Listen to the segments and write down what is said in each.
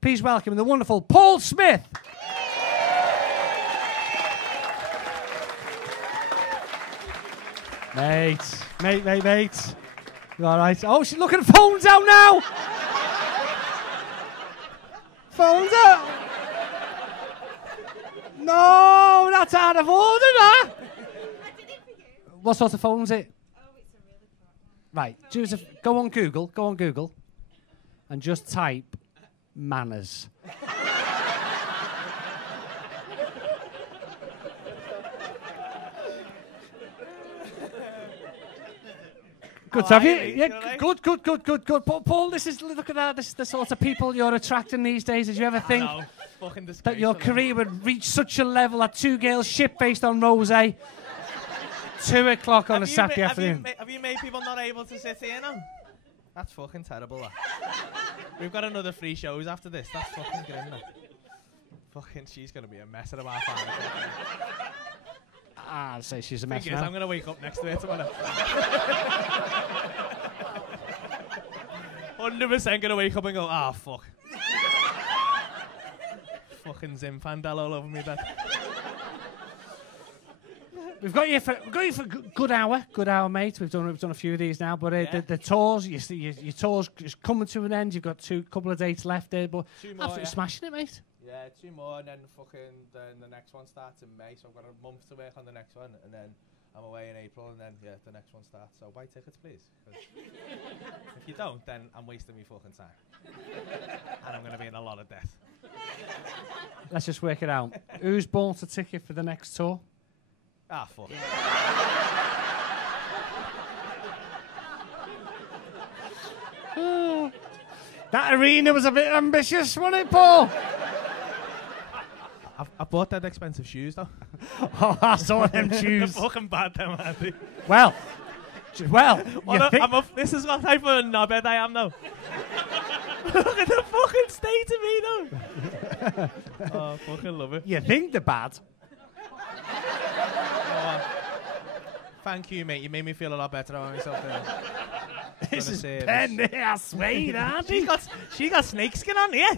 Please welcome the wonderful Paul Smith. Mate. You all right? Oh, she's looking at phones out now. Phones out. No, that's out of order, that. What sort of phone is it? Oh, it's a really important one. Right, go on Google, and just type manners. Good, have you? Yeah, good. Paul, look at that. This is the sort of people you're attracting these days. Did you ever think that your career would reach such a level that two girls shit-faced on rosé, 2 o'clock on a Saturday afternoon? Have you made people not able to sit here now? That's fucking terrible, that. We've got another 3 shows after this. That's fucking grim, that. Fucking, she's going to be a mess at about 5 o'clock. I'd say she's a mess now. I'm going to wake up next to her tomorrow. 100% going to wake up and go, ah, fuck. Fucking Zinfandel all over me bed. We've got you for a good hour, mate. We've done a few of these now, but the tours, your tours is coming to an end. You've got a couple of dates left there, but 2 more, absolutely smashing it, mate. Yeah, 2 more, and then the next one starts in May, so I've got a month to work on the next one, and then I'm away in April, and then the next one starts. So buy tickets, please. If you don't, then I'm wasting my fucking time, and I'm going to be in a lot of debt. Let's just work it out. Who's bought a ticket for the next tour? Ah, fuck. That arena was a bit ambitious, wasn't it, Paul? I bought that expensive shoes, though. Oh, I saw them shoes. They're fucking bad, them, aren't they? Well, this is what type of knobhead I am now. Look at the fucking state of me, though. Oh, I fucking love it. You think they're bad? Thank you, mate. You made me feel a lot better about myself there. This is penny, I swear, aren't she got snakeskin on, yeah.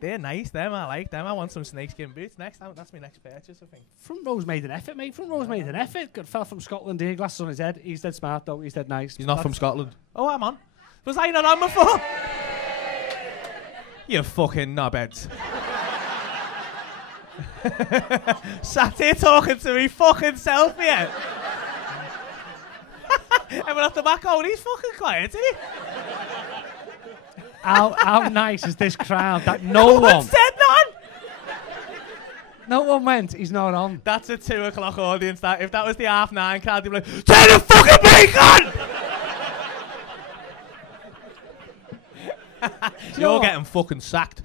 They're nice, them. I like them. I want some snakeskin boots next time. That's my next purchase, I think. Front row's made an effort, mate. Front row's made an effort. Got fell from Scotland here, glasses on his head. He's dead smart, though. He's dead nice. He's not from Scotland. Oh, I'm on. Was I not on before? You fucking knobheads. Sat here talking to me fucking self here. Everyone off the back, oh, he's fucking quiet, isn't he? How nice is this crowd that no one said none? No one went, he's not on. That's a 2 o'clock audience. That if that was the 9:30 crowd, they'd be like, turn the fucking bacon! You're getting fucking sacked.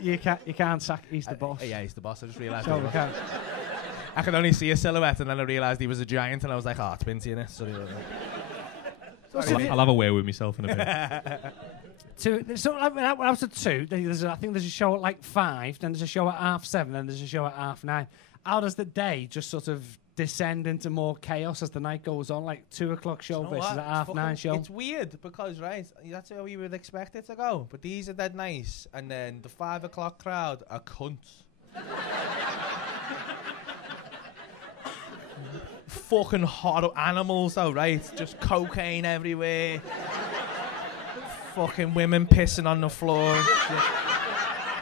You can't sack. He's the boss. Yeah, he's the boss. I just realised. So we can't. I could only see a silhouette, and then I realised he was a giant, and I was like, "Oh, it's Vinty in it." Sorry. I'll have a word with myself in a bit. So out of 2, I think there's a show at like 5, then there's a show at 7:30, then there's a show at 9:30. How does the day just sort of descend into more chaos as the night goes on? Like 2 o'clock show versus a 9:30 show. It's weird because that's how you would expect it to go. But these are dead nice, and then the 5 o'clock crowd are cunts. Fucking hot animals, though, right? Just cocaine everywhere. Fucking women pissing on the floor.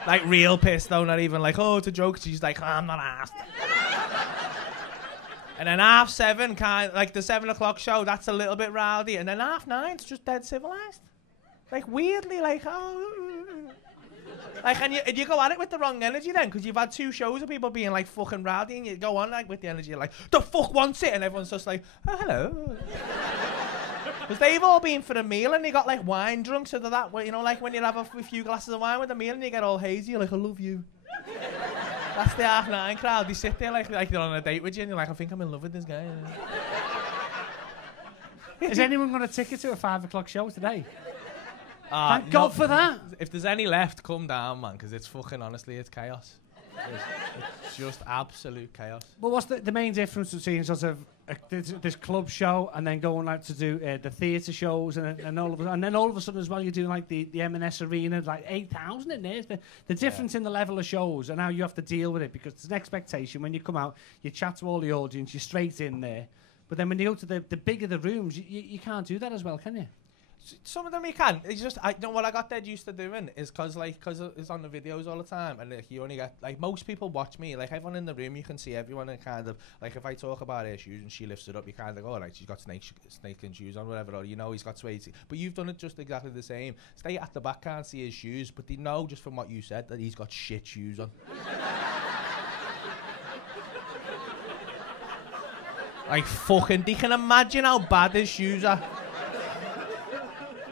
Like real piss, though, not even like, oh, it's a joke. She's like, oh, I'm not asked. And then 7:30, kind of, like the 7 o'clock show, that's a little bit rowdy. And then 9:30, it's just dead civilized. Like weirdly, like, oh. Like, and you go at it with the wrong energy then, because you've had 2 shows of people being like fucking rowdy, and you go on like with the energy, like, the fuck wants it? And everyone's just like, oh, hello. Because they've all been for a meal and they got like wine drunk, so that, you know, like when you have a few glasses of wine with a meal and you get all hazy, you're like, I love you. That's the 9:30 crowd. They sit there like they're on a date with you, and you're like, I think I'm in love with this guy. Is anyone got a ticket to a 5 o'clock show today? Thank God for that. If there's any left, come down, man, because it's fucking, honestly, it's chaos. It's just absolute chaos. Well, what's the main difference between sort of this club show and then going out to do the theatre shows and then all of a sudden as well you're doing like the M&S Arena, like 8,000 in there. The difference in the level of shows and how you have to deal with it, because there's an expectation when you come out, you chat to all the audience, you're straight in there. But then when you go to the bigger the rooms, you can't do that as well, can you? Some of them you can. It's just, I know what I got dead used to doing is cause it's on the videos all the time, and like you only get, like, most people watch me, like everyone in the room, you can see everyone, and kind of like if I talk about her shoes and she lifts it up, you kind of go, like, she's got snake shoes on, whatever, or you know he's got suede. But you've done it just exactly the same. Stay at the back, can't see his shoes, but they know just from what you said that he's got shit shoes on. Like fucking, they can imagine how bad his shoes are.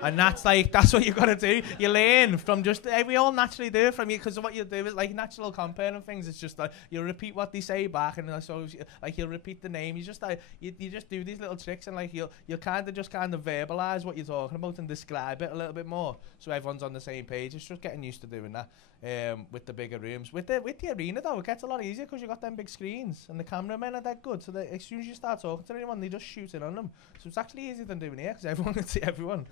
And that's what you've got to do. You learn from just, we all naturally do it from you, because what you do is like natural comparing things. It's just like, you repeat what they say back, and so like you'll repeat the name. You just like, you just do these little tricks, and like you'll kind of verbalise what you're talking about and describe it a little bit more, so everyone's on the same page. It's just getting used to doing that. With the bigger rooms, with the arena though, it gets a lot easier because you got them big screens and the cameramen are that good. So that as soon as you start talking to anyone, they just shoot in on them. So it's actually easier than doing here because everyone can see everyone.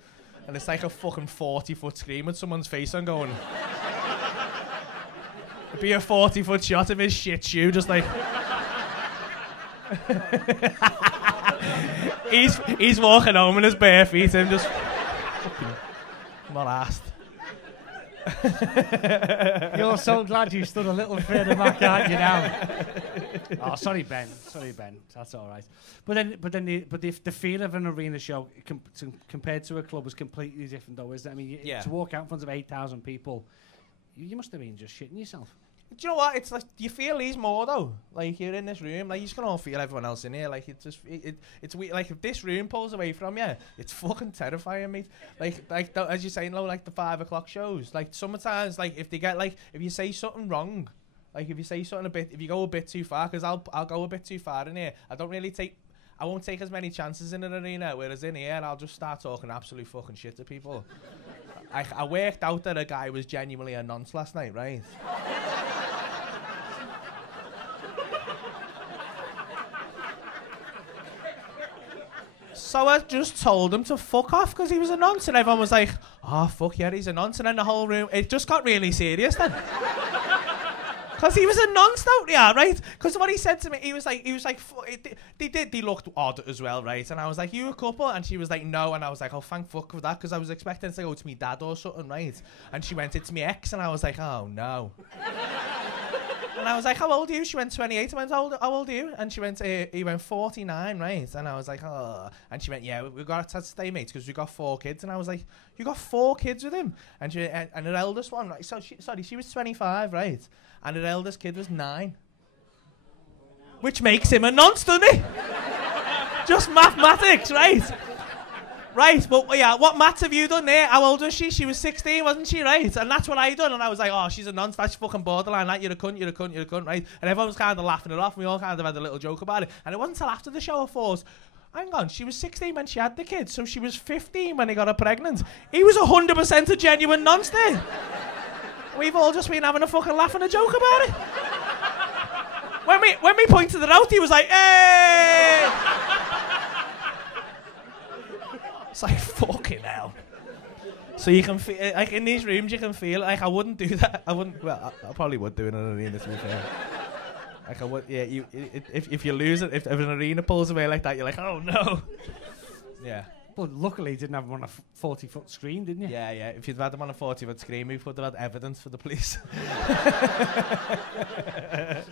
And it's like a fucking 40-foot screen with someone's face on going. It'd be a 40-foot shot of his shit shoe, just like. he's walking home in his bare feet and just. Not asked. You're so glad you stood a little further back, aren't you now? Oh, sorry, Ben. That's all right. But the feel of an arena show compared to a club is completely different, though, isn't it? I mean, to walk out in front of 8,000 people, you must have been just shitting yourself. Do you know what? It's like you feel these more though. Like you're in this room, like you just can all feel everyone else in here. Like it's weird. Like if this room pulls away from you, it's fucking terrifying, mate. Like as you're saying, like the 5 o'clock shows. Like sometimes, like if they get like if you say something wrong, like if you say something if you go a bit too far, because I'll go a bit too far in here. I won't take as many chances in an arena, whereas in here I'll just start talking absolute fucking shit to people. I worked out that a guy was genuinely a nonce last night, right? So I just told him to fuck off because he was a nonce, and everyone was like, "Oh fuck yeah, he's a nonce," and then the whole room, it just got really serious then. Because he was a nonce out there, right? Because what he said to me, he was like, they looked odd as well, right? And I was like, "You a couple?" And she was like, "No," and I was like, "Oh, thank fuck for that," because I was expecting to go to me dad or something, right? And she went, "It's me ex," and I was like, "Oh no." And I was like, "How old are you?" She went, 28. I went, how old are you? And she went, he went 49, right? And I was like, "Oh." And she went, "Yeah, we've got to stay mates because we got 4 kids." And I was like, "You got 4 kids with him?" And she and her eldest one, right? So she was 25, right? And her eldest kid was 9. Which makes him a nonce, doesn't he? Just mathematics, right? Right, but yeah, what maths have you done there? How old was she? She was 16, wasn't she, right? And that's what I done, and I was like, "Oh, she's a nonce, that's fucking borderline, that, you're a cunt, right?" And everyone was kind of laughing it off, and we all kind of had a little joke about it. And it wasn't until after the show I thought, hang on, she was 16 when she had the kid, so she was 15 when he got her pregnant. He was 100% a genuine nonce there. We've all just been having a fucking laugh and a joke about it. When we pointed it out, he was like, "Hey!" It's like, fucking hell. So you can feel, like in these rooms, you can feel, like I wouldn't do that. I probably would do it in an arena, to be fair. Like I would, yeah, if you lose it, if an arena pulls away like that, you're like, "Oh no." Yeah. Well, luckily you didn't have him on a 40-foot screen, didn't you? Yeah. If you'd had him on a 40-foot screen, we would have had evidence for the police.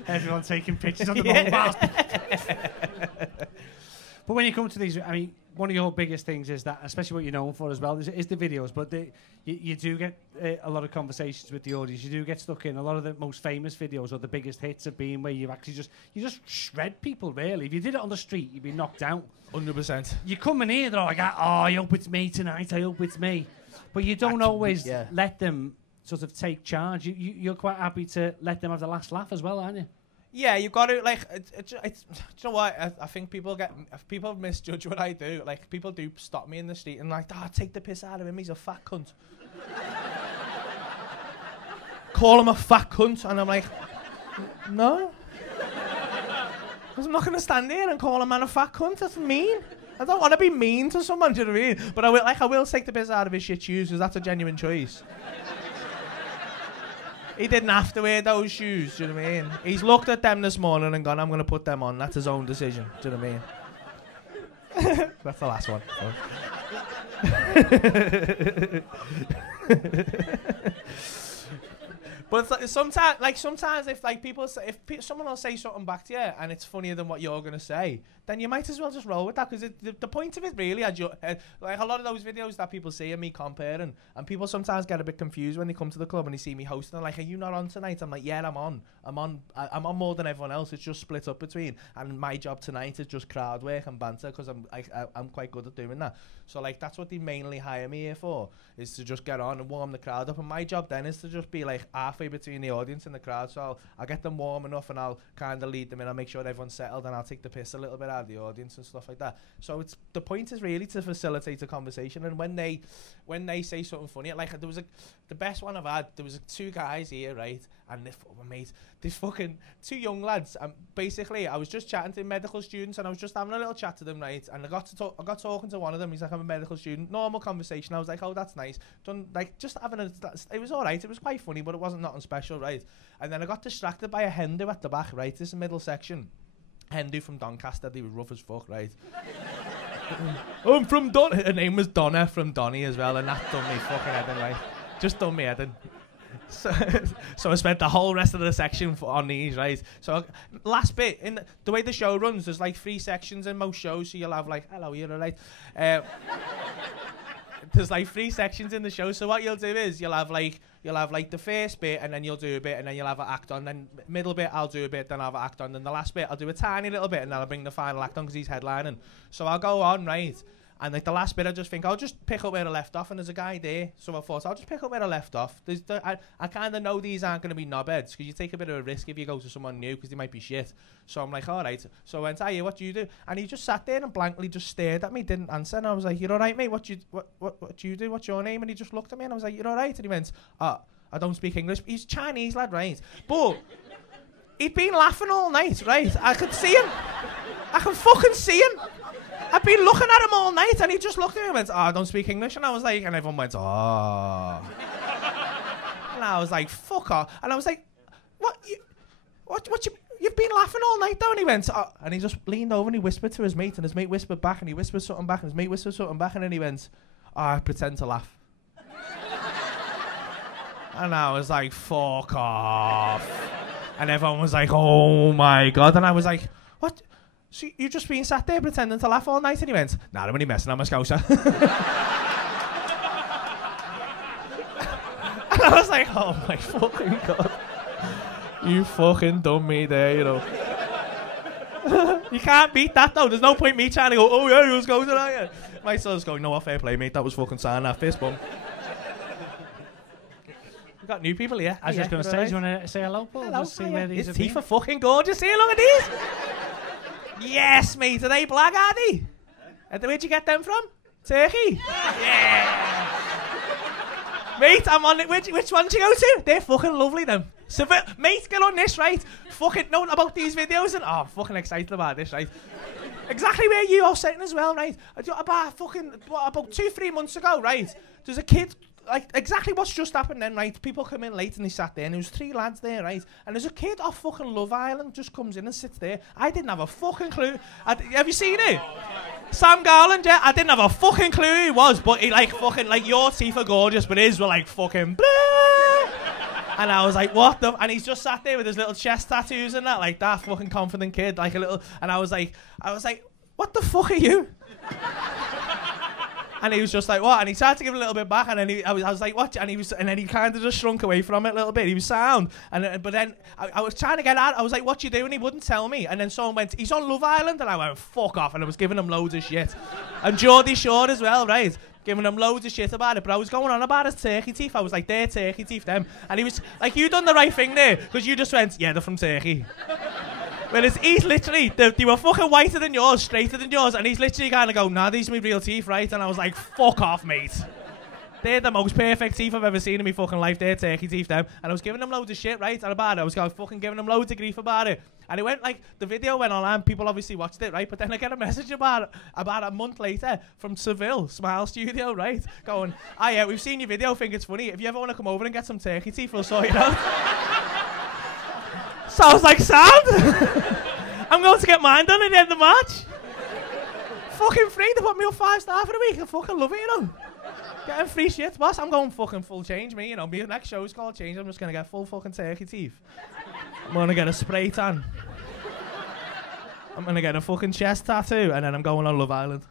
Everyone taking pictures on the mobile. But when you come to these, I mean, one of your biggest things is that, especially what you're known for as well, is the videos. But you do get a lot of conversations with the audience. You do get stuck in. A lot of the most famous videos or the biggest hits have been where you just shred people, really. If you did it on the street, you'd be knocked out. 100%. You come in here, they're like, "Oh, I hope it's me tonight. I hope it's me." But you don't always let them sort of take charge. You're quite happy to let them have the last laugh as well, aren't you? Yeah, you've got to, like, it's do you know what? I think people misjudge what I do. Like, people do stop me in the street and like, "Oh, take the piss out of him, he's a fat cunt." Call him a fat cunt, and I'm like, No. I'm not going to stand here and call a man a fat cunt. That's mean. I don't want to be mean to someone, do you know what I mean? But I will take the piss out of his shit shoes, because that's a genuine choice. He didn't have to wear those shoes, do you know what I mean? He's looked at them this morning and gone, I'm going to put them on. That's his own decision, do you know what I mean? That's the last one. But sometimes if people say, if someone will say something back to you and it's funnier than what you're gonna say, then you might as well just roll with that, because the point of it really, like a lot of those videos that people see of me comparing, and people sometimes get a bit confused when they come to the club and they see me hosting. They're like, "Are you not on tonight?" I'm like, "Yeah, I'm on. I'm on more than everyone else. It's just split up between. And my job tonight is just crowd work and banter, because I'm quite good at doing that. So like that's what they mainly hire me here for, is to just get on and warm the crowd up. And my job then is to just be like halfway between the audience and the crowd. So I'll get them warm enough and I'll kind of lead them in. I'll make sure everyone's settled, and I'll take the piss a little bit out of the audience and stuff like that. So the point is really to facilitate a conversation. And when they say something funny, like there was the best one I've had. There was two guys here, right? And these fucking two young lads. Basically, I was just chatting to medical students, and I was just having a little chat to them, right? And I got talking to one of them. He's like, "I'm a medical student." Normal conversation. I was like, "Oh, that's nice." Just having it was all right. It was quite funny, but it wasn't nothing special, right? And then I got distracted by a Hindu at the back, right? This is the middle section. Hindu from Doncaster. He was rough as fuck, right? I'm from Don. Her name was Donna from Donny as well, and that done me fucking head in, right? Just done me head in. So I spent the whole rest of the section on these, right? So last bit, in the way the show runs, there's like 3 sections in most shows, so you'll have like, "Hello, you're all right." There's like 3 sections in the show, so what you'll do is you'll have like the first bit, and then you'll do a bit, and then you'll have an act on, then middle bit I'll do a bit, then I'll have an act on, then the last bit I'll do a tiny little bit, and then I'll bring the final act on because he's headlining. So I'll go on, right? And like the last bit, I just think I'll just pick up where I left off, and there's a guy there, so I thought I'll just pick up where I left off. I kind of know these aren't going to be knobheads, because you take a bit of a risk if you go to someone new, because they might be shit. So I'm like, all right. So I went, "Hey, what do you do?" And he just sat there and blankly just stared at me, didn't answer. And I was like, "You're all right, mate? What do you do? What's your name?" And he just looked at me, and I was like, "You're all right?" And he went, "I don't speak English." He's Chinese lad, right? But he'd been laughing all night, right? I could see him. I can fucking see him. I've been looking at him all night, and he just looked at me and went, "I don't speak English." And I was like, and everyone went, "Oh." And I was like, "Fuck off." And I was like, you've been laughing all night though?" And he went, "Oh." And he just leaned over and he whispered to his mate, and his mate whispered back, and he whispered something back, and his mate whispered something back, and then he went, "I pretend to laugh." And I was like, "Fuck off." And everyone was like, "Oh my God." And I was like, "What? So you've just been sat there pretending to laugh all night?" And he went, "Nah, I'm only messing, I'm a scouser." And I was like, "Oh my fucking God. You fucking done me there, you know." You can't beat that though. There's no point me trying to go, "Oh yeah, you're a scouser, aren't you?" My son's going, "No, fair play, mate. That was fucking sign, that fist bump." We've got new people here. I was just going to say, do you want to say hello, Paul? Hello. Just see where these His teeth are fucking gorgeous. See, look at these. Yes, mate. Are they black, are they? Where'd you get them from? Turkey? Yeah. Mate, I'm on it. Which one did you go to? They're fucking lovely, them. So, mate, get on this, right? Fucking knowing about these videos, and I'm fucking excited about this, right? Exactly where you are sitting as well, right? About 2-3 months ago, right? There's a kid, like exactly what's just happened then, right? People come in late and they sat there, and there was 3 lads there, right? And there's a kid off fucking Love Island just comes in and sits there. I didn't have a fucking clue. Have you seen it? Sam Garland, yeah? I didn't have a fucking clue who he was, but he like fucking, like, your teeth are gorgeous, but his were like fucking blah. And I was like, what the? And he's just sat there with his little chest tattoos and that, like that fucking confident kid, like a little. And I was like, what the fuck are you? And he was just like, what? And he started to give a little bit back, and then I was like, what? And then he kind of just shrunk away from it a little bit. He was sound, but then I was trying to get out. I was like, what you doing? He wouldn't tell me. And then someone went, he's on Love Island, and I went, fuck off. And I was giving him loads of shit, and Geordie Shore as well, right? Giving him loads of shit about it, but I was going on about his turkey teeth. I was like, they're turkey teeth, them. And he was like, you done the right thing there, because you just went, yeah, they're from Turkey. Whereas he's literally, they were fucking whiter than yours, straighter than yours, and he's literally kind of going, nah, these are my real teeth, right? And I was like, fuck off, mate. They're the most perfect teeth I've ever seen in my fucking life. They're turkey teeth, them. And I was giving them loads of shit, right? And about it, I was fucking giving them loads of grief about it. And it went like, the video went online, people obviously watched it, right? But then I get a message about a month later from Seville, Smile Studio, right? Going, oh yeah, we've seen your video, think it's funny. If you ever want to come over and get some turkey teeth, we'll sort it out. So I was like, sound? I'm going to get mine done at the end of March. Fucking free, they put me up 5-star for the week. I fucking love it, you know. Getting free shit, boss. I'm going fucking full change, me, you know. My next show's called Change. I'm just going to get full fucking turkey teeth. I'm going to get a spray tan. I'm going to get a fucking chest tattoo, and then I'm going on Love Island.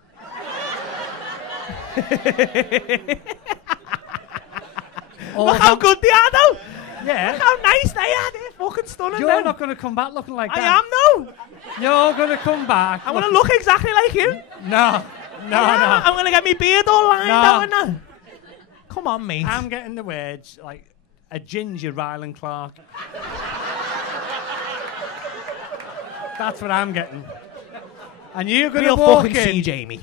Look how good they are, though. Yeah. Look how nice they are. They're fucking stunning. You're not going to come back looking like that. I am, no. You're going to come back. I'm going to look exactly like you. No. I'm going to get my beard all lined out and that. Come on, mate. I'm getting the wedge like a ginger Ryland Clark. That's what I'm getting. And you're going to walk in. See Jamie.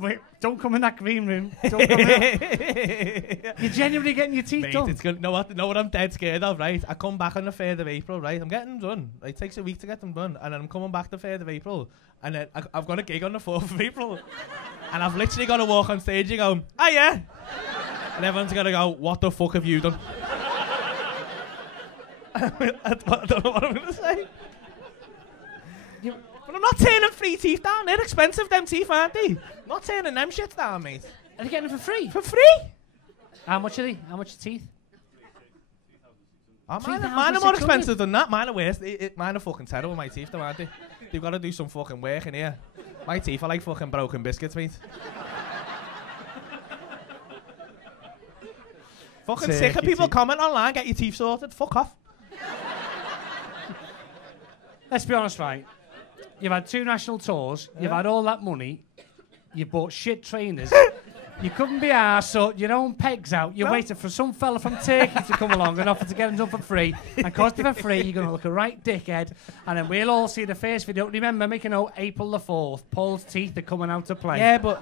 Wait, don't come in that green room. Don't come in. You're genuinely getting your teeth done. It's good. Know what I'm dead scared of, right? I come back on the 3rd of April, right? I'm getting them done. It takes a week to get them done. And then I'm coming back the 3rd of April. And then I've got a gig on the 4th of April. And I've literally got to walk on stage and go, oh yeah. And everyone's got to go, what the fuck have you done? I don't know what I'm going to say. But I'm not turning free teeth down. They're expensive, them teeth, aren't they? I'm not turning them shits down, mate. Are you getting them for free? For free? How much are they? How much are teeth? Oh, mine are more expensive than that. Mine are worse. Mine are fucking terrible, my teeth, though, aren't they? They've got to do some fucking work in here. My teeth are like fucking broken biscuits, mate. Fucking sick of people comment online, get your teeth sorted. Fuck off. Let's be honest, right? You've had 2 national tours, you've had all that money, you bought shit trainers, you couldn't be arsed, so your own pegs out, you waited for some fella from Turkey to come along and offer to get them done for free, and because they're for free, you're going to look a right dickhead, and then we'll all see the first video. Remember, making out April the 4th, Paul's teeth are coming out to play. Yeah, but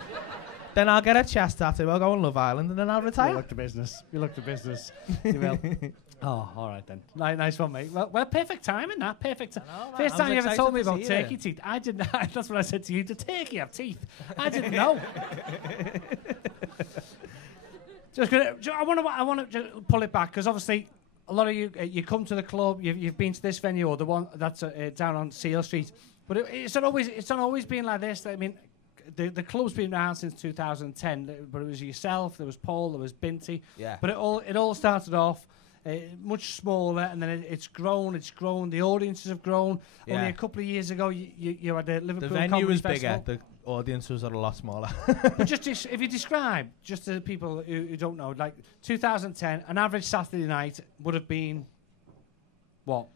then I'll get a chest tattoo, I'll go on Love Island, and then I'll retire. You look the business. You will. Oh, all right then. Nice one, mate. Well, perfect timing, that. Perfect. First time you ever told me about turkey teeth. I didn't. That's what I said to you. Did turkey have teeth? I didn't know. I want to pull it back because obviously a lot of you come to the club. You've been to this venue or the one that's down on Seal Street, but it's not always been like this. I mean, the club's been around since 2010, but it was yourself, there was Paul, there was Binty. Yeah. But it all started off much smaller, and then it's grown. The audiences have grown. Yeah. Only a couple of years ago, you had a Liverpool The venue Comedy was Festival. bigger. The audiences are a lot smaller. But just if you describe, just to people who don't know, like 2010, an average Saturday night would have been what?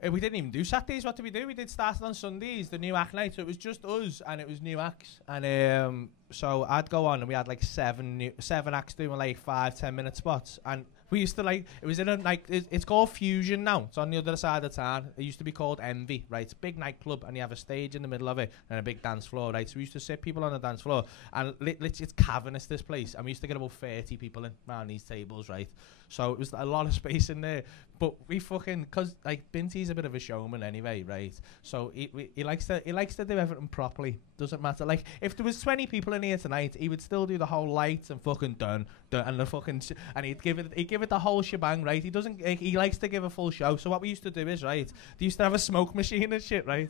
We didn't even do Saturdays. What did we do? We did start on Sundays, the new act night. So it was just us, and it was new acts. And so I'd go on, and we had like seven acts doing like 5-10 minute spots. And we used to like, it was in a like, it's called Fusion now. It's on the other side of town. It used to be called Envy, right? It's a big nightclub, and you have a stage in the middle of it and a big dance floor, right? So we used to sit people on the dance floor, and literally it's cavernous, this place. And we used to get about 30 people in around these tables, right? So it was a lot of space in there. But we fucking, cause like Binty's a bit of a showman anyway, right? So he likes to do everything properly. Doesn't matter. Like if there was 20 people in here tonight, he would still do the whole lights and fucking done and the fucking and he'd give it the whole shebang, right? He likes to give a full show. So what we used to do is, right, they used to have a smoke machine and shit, right?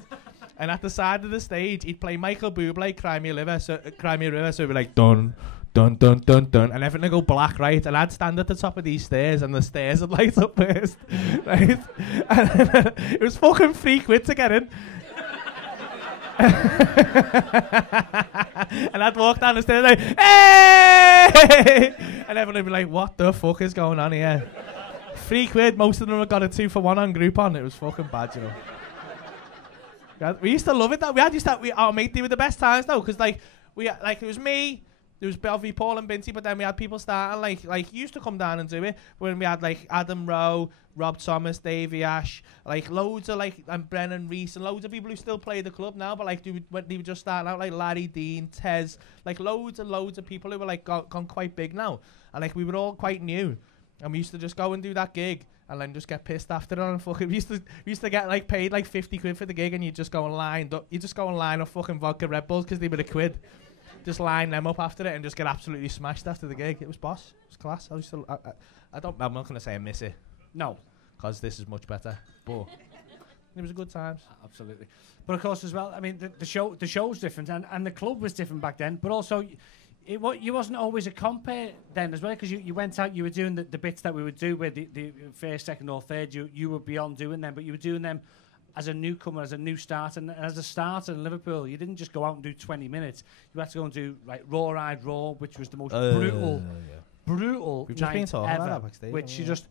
And at the side of the stage, he'd play Michael Bublé, Cry Me a River, so it'd be like dun dun dun dun dun, and everything would go black, right? And I'd stand at the top of these stairs, and the stairs would light up first, right? And it was fucking £3 to get in. And I'd walk down the stairs like, hey! And everyone would be like, what the fuck is going on here? £3, most of them had got a 2-for-1 on Groupon. It was fucking bad, you know. We used to love it. That we had our mate, they were the best times though, because like it was me, There was Belvy, Paul and Binty, but then we had people starting like used to come down and do it. When we had like Adam Rowe, Rob Thomas, Davey Ash, like loads of like and Brennan Reese and loads of people who still play the club now, but like they were just starting out, like Larry Dean, Tez, like loads and loads of people who were like gone quite big now, and like we were all quite new, and we used to just go and do that gig. And then just get pissed after it and fucking. We used to get like paid like 50 quid for the gig, and you just go and line of fucking vodka Red Bulls because they were a quid. Just line them up after it and just get absolutely smashed after the gig. It was boss. It was class. I'm not gonna say I miss it. No, because this is much better. But it was a good times. Absolutely. But of course as well, I mean the show's different and the club was different back then. But also. You wasn't always a compere then as well, because you went out, you were doing the bits that we would do with the first, second or third, you were beyond doing them, but you were doing them as a newcomer, as a new start, and as a starter in Liverpool, you didn't just go out and do 20 minutes. You had to go and do like Raw Ride Raw, which was the most brutal We've just night been ever, about that backstage, which you just,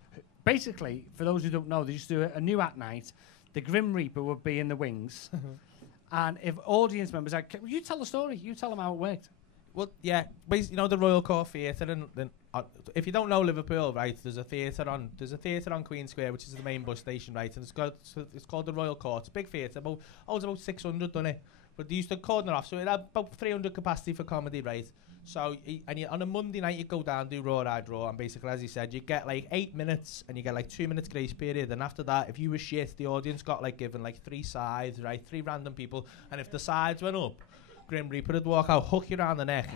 basically, for those who don't know, they used to do a new act night, the Grim Reaper would be in the wings, and if audience members, you tell the story, you tell them how it worked. Well, yeah, basically, you know the Royal Court Theatre, and if you don't know Liverpool, right, there's a theatre on Queen Square, which is the main bus station, right, and it's called the Royal Court. It's a big theatre, it's about 600, done it, but they used to cordon it off, so it had about 300 capacity for comedy, right. So on a Monday night you go down, do Raw Ride Raw, and basically, as he said, you get like 8 minutes, and you get like 2 minutes grace period, and after that, if you were shit, the audience got like given like 3 sides, right, 3 random people, and if the sides went up, Grim Reaper would walk out, hook you around the neck,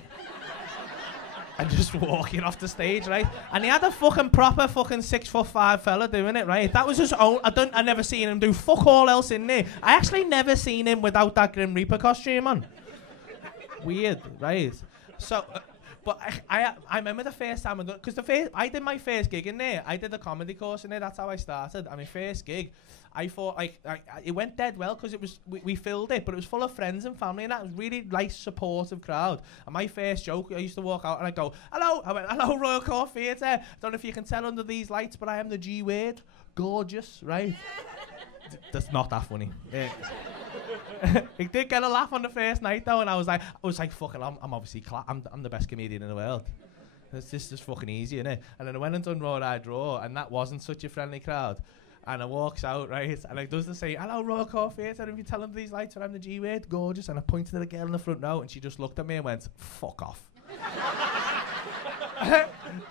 and just walk you off the stage, right? And he had a fucking proper fucking 6'5" fella doing it, right? That was his own. I never seen him do fuck all else in there. I actually never seen him without that Grim Reaper costume on. Weird, right? So, but I remember the first time because I did my first gig in there. I did a comedy course in there. That's how I started. And my first gig, I thought it went dead well because we filled it, but it was full of friends and family, and that was really nice, supportive crowd. And my first joke, I used to walk out and I go, "Hello," I went, "Hello, Royal Court Theatre. Don't know if you can tell under these lights, but I am the G word, gorgeous, right?" That's not that funny. It did get a laugh on the first night though, and I was like, "Fucking, I'm obviously I'm the best comedian in the world. This is fucking easy, innit?" And then I went and done Raw Ride Raw, and that wasn't such a friendly crowd. And I walks out, right, and I does the say, "Hello, Royal Court Theatre, if you tell them these lights, I'm the G word, gorgeous." And I pointed at the girl in the front row, and she just looked at me and went, "Fuck off."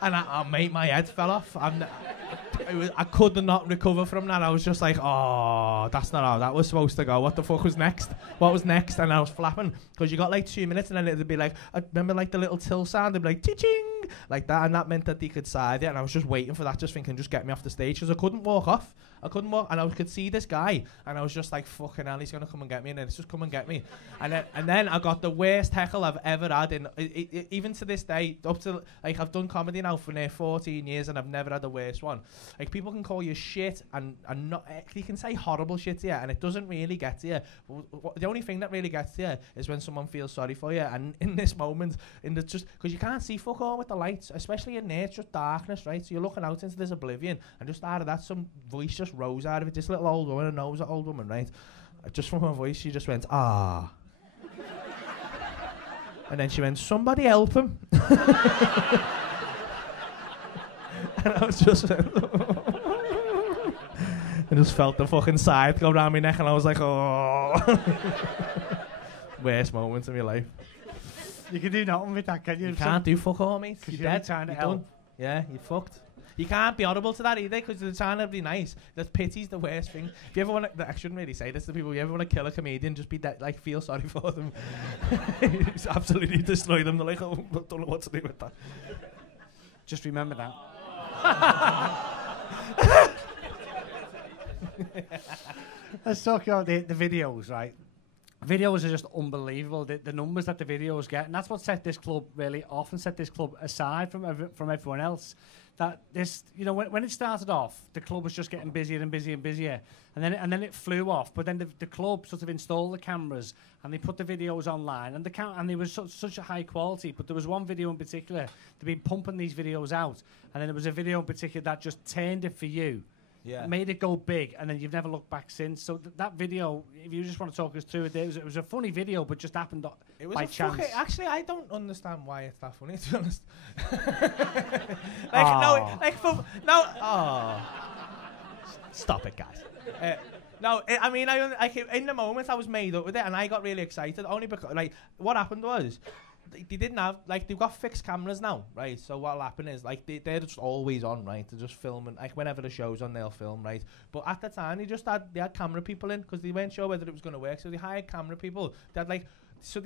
And mate, my head fell off. I could not recover from that. I was just like, "Oh, that's not how that was supposed to go. What the fuck was next? What was next?" And I was flapping because you got like 2 minutes, and then it'd be like, I remember like the little till sound, it'd be like "Ching," like that, and that meant that they could side it. And I was just waiting for that, just thinking, just get me off the stage, because I couldn't walk off. And I could see this guy, and I was just like, "Fucking hell, he's gonna come and get me," and then it's just come and get me. And then I got the worst heckle I've ever had, even to this day. Up to like, I've done comedy now for near 14 years, and I've never had the worst one. Like, people can call you shit and not, they can say horrible shit to you, and it doesn't really get to you. The only thing that really gets to you is when someone feels sorry for you. And in this moment, just because you can't see fuck all with the lights, especially in there, it's just darkness, right? So you're looking out into this oblivion, and just out of that, some voice just rose out of it. This little old woman, I knows that old woman, right? Just from her voice, she just went, "Ah." And then she went, "Somebody help him." And I was just I just felt the fucking side go round my neck, and I was like, "Oh." Worst moments of my life. You can do nothing with that, can you? You can't do fuck all, mate. You're dead. Trying to help. Yeah, you're fucked. You can't be audible to that either, because they're trying to be nice. That pity's the worst thing. If you ever want to, I shouldn't really say this to people. If you ever want to kill a comedian, just be like, feel sorry for them. Just absolutely destroy them. They're like, "Oh, I don't know what to do with that." Just remember that. Let's talk about the videos, right? Videos are just unbelievable. The numbers that the videos get, and that's what set this club really off and set this club aside from everyone else. That this, when it started off, the club was just getting busier and busier and busier, and then it flew off. But then the club sort of installed the cameras, and they put the videos online, and they were such a high quality. But there was one video in particular, they've been pumping these videos out, and then there was a video in particular that just turned it for you. made it go big, and then you've never looked back since. So that video, if you just want to talk us through it, it was a funny video, but just happened by chance. Actually, I don't understand why it's that funny, to be honest. Stop it, guys. In the moment I was made up with it, and I got really excited only because, like, what happened was, they didn't have, like, they've got fixed cameras now, right? So what'll happen is, like, they're just always on, right? They're just filming, like, whenever the show's on, they'll film, right? But at the time, they had camera people in, because they weren't sure whether it was going to work, so they hired camera people. They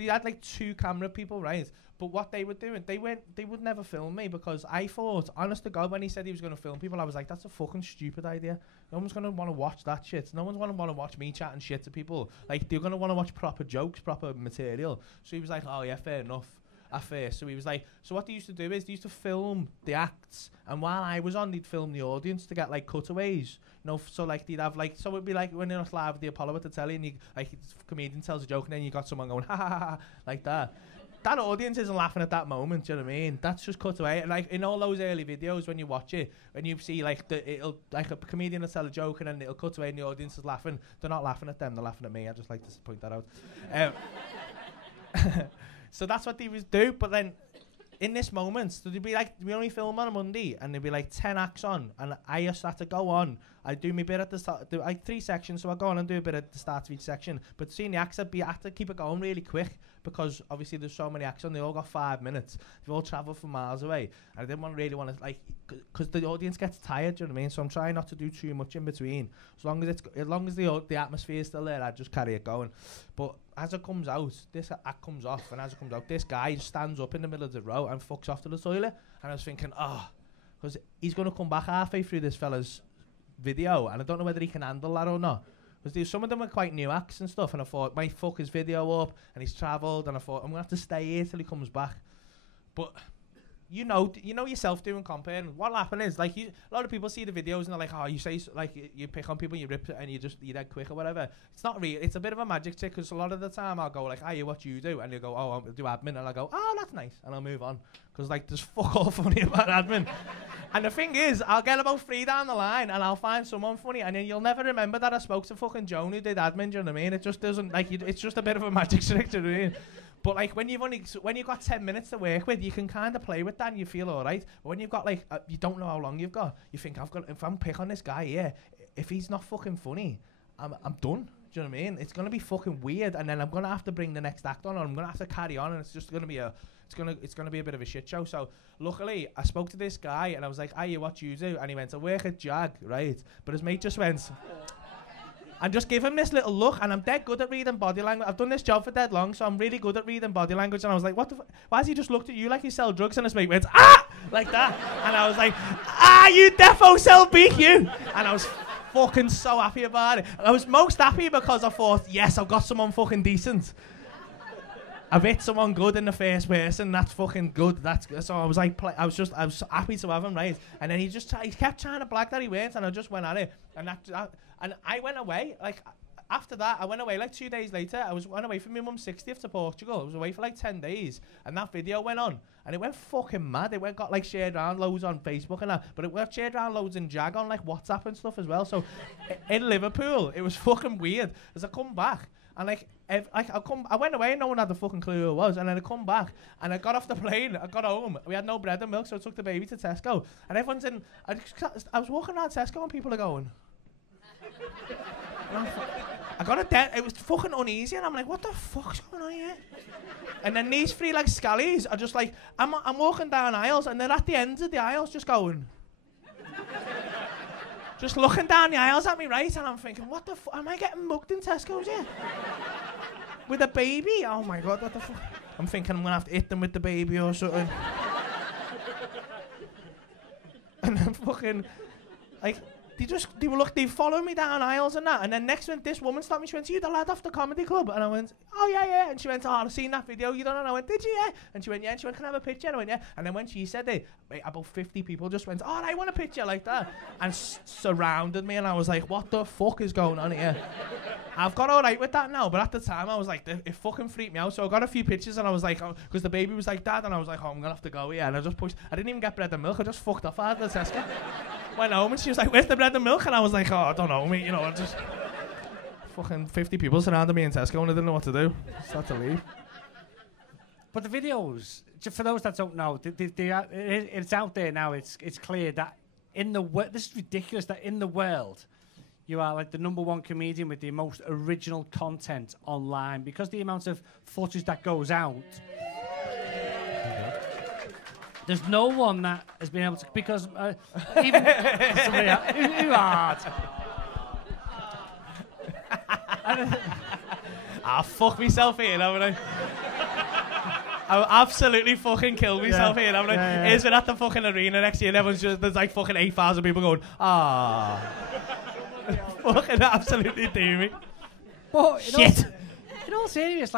had 2 camera people, right? But what they were doing, they would never film me, because I thought, honest to God, when he said he was going to film people, I was like, that's a fucking stupid idea. No one's going to want to watch that shit. No one's going to want to watch me chatting shit to people. Like, they're going to want to watch proper jokes, proper material. So he was like, oh yeah, fair enough. At first, so he was like, so what they used to do is they used to film the acts, and while I was on, they'd film the audience to get, like, cutaways, you know. So, like, they'd have, like, so it'd be like when you're live at the Apollo at the telly, and you, like, comedian tells a joke, and then you got someone going ha ha ha, ha like that. That audience isn't laughing at that moment, do you know what I mean? That's just cut away. And, like, in all those early videos, when you watch it, when you see, like, it'll, like, a comedian will tell a joke, and then it'll cut away, and the audience is laughing. They're not laughing at them, they're laughing at me. I just like to point that out. So that's what they would do, but then in this moment, so they'd be like, we only film on a Monday, and there'd be like 10 acts on, and I just had to go on. I do my bit at the start, like 3 sections, so I go on and do a bit at the start of each section. But seeing the acts, I have to keep it going really quick, because obviously there's so many acts on, they all got 5 minutes. They've all travelled from miles away, and I didn't really want to, like, because the audience gets tired, do you know what I mean? So I'm trying not to do too much in between. As long as the atmosphere is still there, I just carry it going. But as it comes out, this act comes off, and as it comes out, this guy stands up in the middle of the row and fucks off to the toilet. And I was thinking, because he's going to come back halfway through this fella's video, and I don't know whether he can handle that or not. Because some of them are quite new acts and stuff, and I thought, might fuck his video up, and he's travelled, and I thought, I'm going to have to stay here till he comes back. But you know yourself doing comparing. What'll happen is, like, a lot of people see the videos and they're like, oh, you say, like, you pick on people, you rip it, and you're dead quick or whatever. It's not real. It's a bit of a magic trick, because a lot of the time I'll go like, what you do? And you'll go, oh, I'll do admin, and I'll go, oh, that's nice, and I'll move on. Because, like, there's fuck all funny about admin. And the thing is, I'll get about 3 down the line, and I'll find someone funny, and then you'll never remember that I spoke to fucking Joan who did admin, do you know what I mean? It just doesn't, like, it's just a bit of a magic trick, do you know what I mean? But, like, when you've got 10 minutes to work with, you can kind of play with that and you feel all right. But when you've got, like, you don't know how long you've got, you think, if I'm pick on this guy here, if he's not fucking funny, I'm done. Do you know what I mean? It's going to be fucking weird, and then I'm going to have to bring the next act on, or I'm going to have to carry on, and it's just going to be it's going to be a bit of a shit show. So luckily I spoke to this guy, and I was like, what you do? And he went, I work at Jag, right? But his mate just went, and just give him this little look, and I'm dead good at reading body language. I've done this job for dead long, so I'm really good at reading body language. And I was like, what the why has he just looked at you like you sell drugs? And his mate went, like that. And I was like, you defo sell beak, you. And I was fucking so happy about it. And I was most happy because I thought, yes, I've got someone fucking decent. I've hit someone good in the first person. That's fucking good. So I was like, I was happy to have him, right? And then he kept trying to blag that he weren't, and I just went at it. And I went away. Like, after that, I went away like 2 days later. Went away for my mum's 60th to Portugal. I was away for like 10 days, and that video went on, and it went fucking mad. It got like shared around loads on Facebook and that, but it got shared around loads in Jag on like WhatsApp and stuff as well. So in Liverpool, it was fucking weird. As I come back, and like, I went away and no one had the fucking clue who it was, and then I come back and I got off the plane, I got home, we had no bread and milk, so I took the baby to Tesco, and everyone's in, I was walking around Tesco and people are going, I got it was fucking uneasy, and I'm like, what the fuck's going on here? And then these 3 like scallies are just like, I'm walking down aisles, and they're at the ends of the aisles just going, just looking down the aisles at me, right? And I'm thinking, what the fuck? Am I getting mugged in Tesco's here? With a baby? Oh my God, what the fuck? I'm thinking I'm going to have to hit them with the baby or something. And then fucking, like, they follow me down aisles and that. And then next minute, this woman stopped me. She went, you the lad off the comedy club? And I went, oh yeah. And she went, I've seen that video. You don't know? And I went, did you? Yeah. And she went, yeah. And she went, can I have a picture? And I went, yeah. And then when she said it, about 50 people just went, I want a picture like that. And surrounded me. And I was like, what the fuck is going on here? I've got all right with that now. But at the time, I was like, it fucking freaked me out. So I got a few pictures, and I was like, because the baby was like that. And I was like, I'm going to have to go here. And I just pushed. I didn't even get bread and milk. I just fucked off out of the Tesco. Went home and she was like, where's the bread and milk? And I was like, oh, I don't know, mate, you know, just fucking 50 people surrounded me in Tesco and I didn't know what to do. Just had to leave. But the videos, for those that don't know, it's out there now. It's clear that in the world, this is ridiculous that in the world, you are like the #1 comedian with the most original content online because the amount of footage that goes out. There's no one that has been able to, because even somebody who hard. I'll fuck myself here, haven't I? I'll absolutely fucking kill myself here, haven't I? Is it at the fucking arena next year and everyone's just, there's like fucking 8,000 people going, ah. Fucking absolutely do me. But shit. In all seriousness,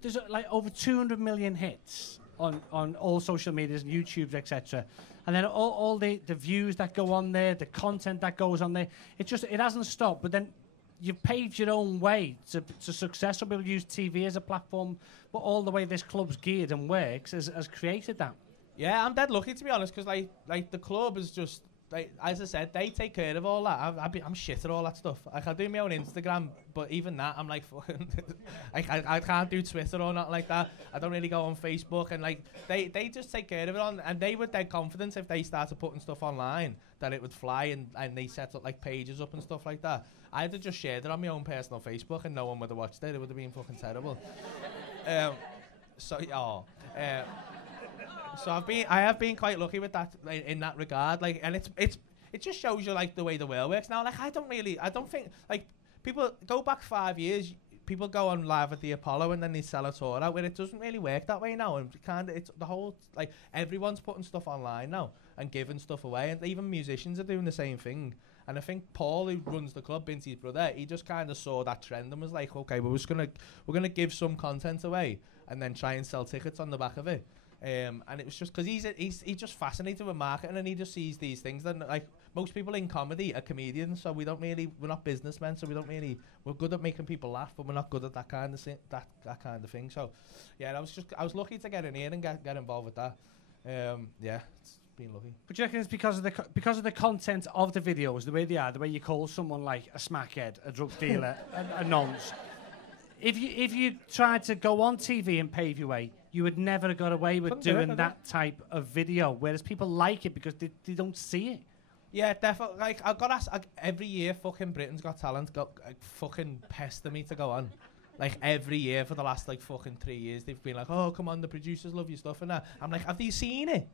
there's like over 200 million hits on all social medias and YouTubes, etc. And then all the views that go on there, the content that goes on there, it hasn't stopped. But then you've paved your own way to success. Some people use TV as a platform, but all the way this club's geared and works has created that. Yeah, I'm dead lucky to be honest, because like the club is just, like, as I said, they take care of all that. I'm shit at all that stuff. Like, I do my own Instagram, but even that, I'm like, fucking, I can't do Twitter or nothing like that. I don't really go on Facebook, and like, they just take care of it and they were dead confident if they started putting stuff online that it would fly, and they set up like pages up and stuff like that. I had to just share it on my own personal Facebook, and no one would have watched it. It would have been fucking terrible. So I have been quite lucky with that in that regard. Like, and it just shows you like the way the world works now. Like, I don't think like people go back 5 years. People go on live at the Apollo and then they sell a tour out, where it doesn't really work that way now. And it's the whole, like, everyone's putting stuff online now and giving stuff away, and even musicians are doing the same thing. And I think Paul, who runs the club, Binty's brother, he just kind of saw that trend and was like, okay, we're gonna give some content away and then try and sell tickets on the back of it. And it was just because he's just fascinated with marketing, and he just sees these things that, like, most people in comedy are comedians, so we're not businessmen, so we're good at making people laugh, but we're not good at that kind of thing. So yeah, I was lucky to get in here and get involved with that. Yeah, it's been lucky. But do you reckon it's because of the content of the videos, the way they are, the way you call someone like a smackhead, a drug dealer, a nonce? If you tried to go on TV and pave your way, you would never have got away with doing that type of video, whereas people like it because they don't see it. Yeah, definitely. Like, I've got asked every year, fucking Britain's Got Talent fucking pester me to go on. Like, every year for the last, like, fucking 3 years, they've been like, oh, come on, the producers love your stuff and that. I'm like, have you seen it?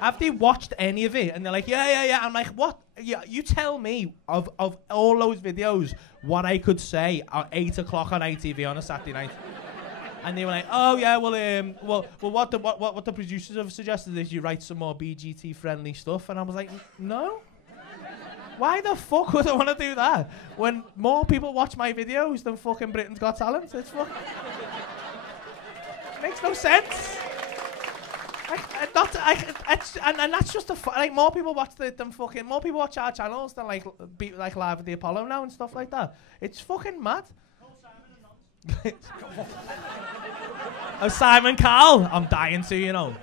Have they watched any of it? And they're like, yeah. I'm like, what? Yeah, you tell me of all those videos what I could say at 8 o'clock on ITV on a Saturday night. And they were like, oh yeah, well, what the producers have suggested is you write some more BGT friendly stuff. And I was like, no. Why the fuck would I want to do that when more people watch my videos than fucking Britain's Got Talent? It's fucking makes no sense. And that's just like, more people watch more people watch our channels than like live at the Apollo now and stuff like that. It's fucking mad. Oh, Simon Cowell, I'm dying to, you know.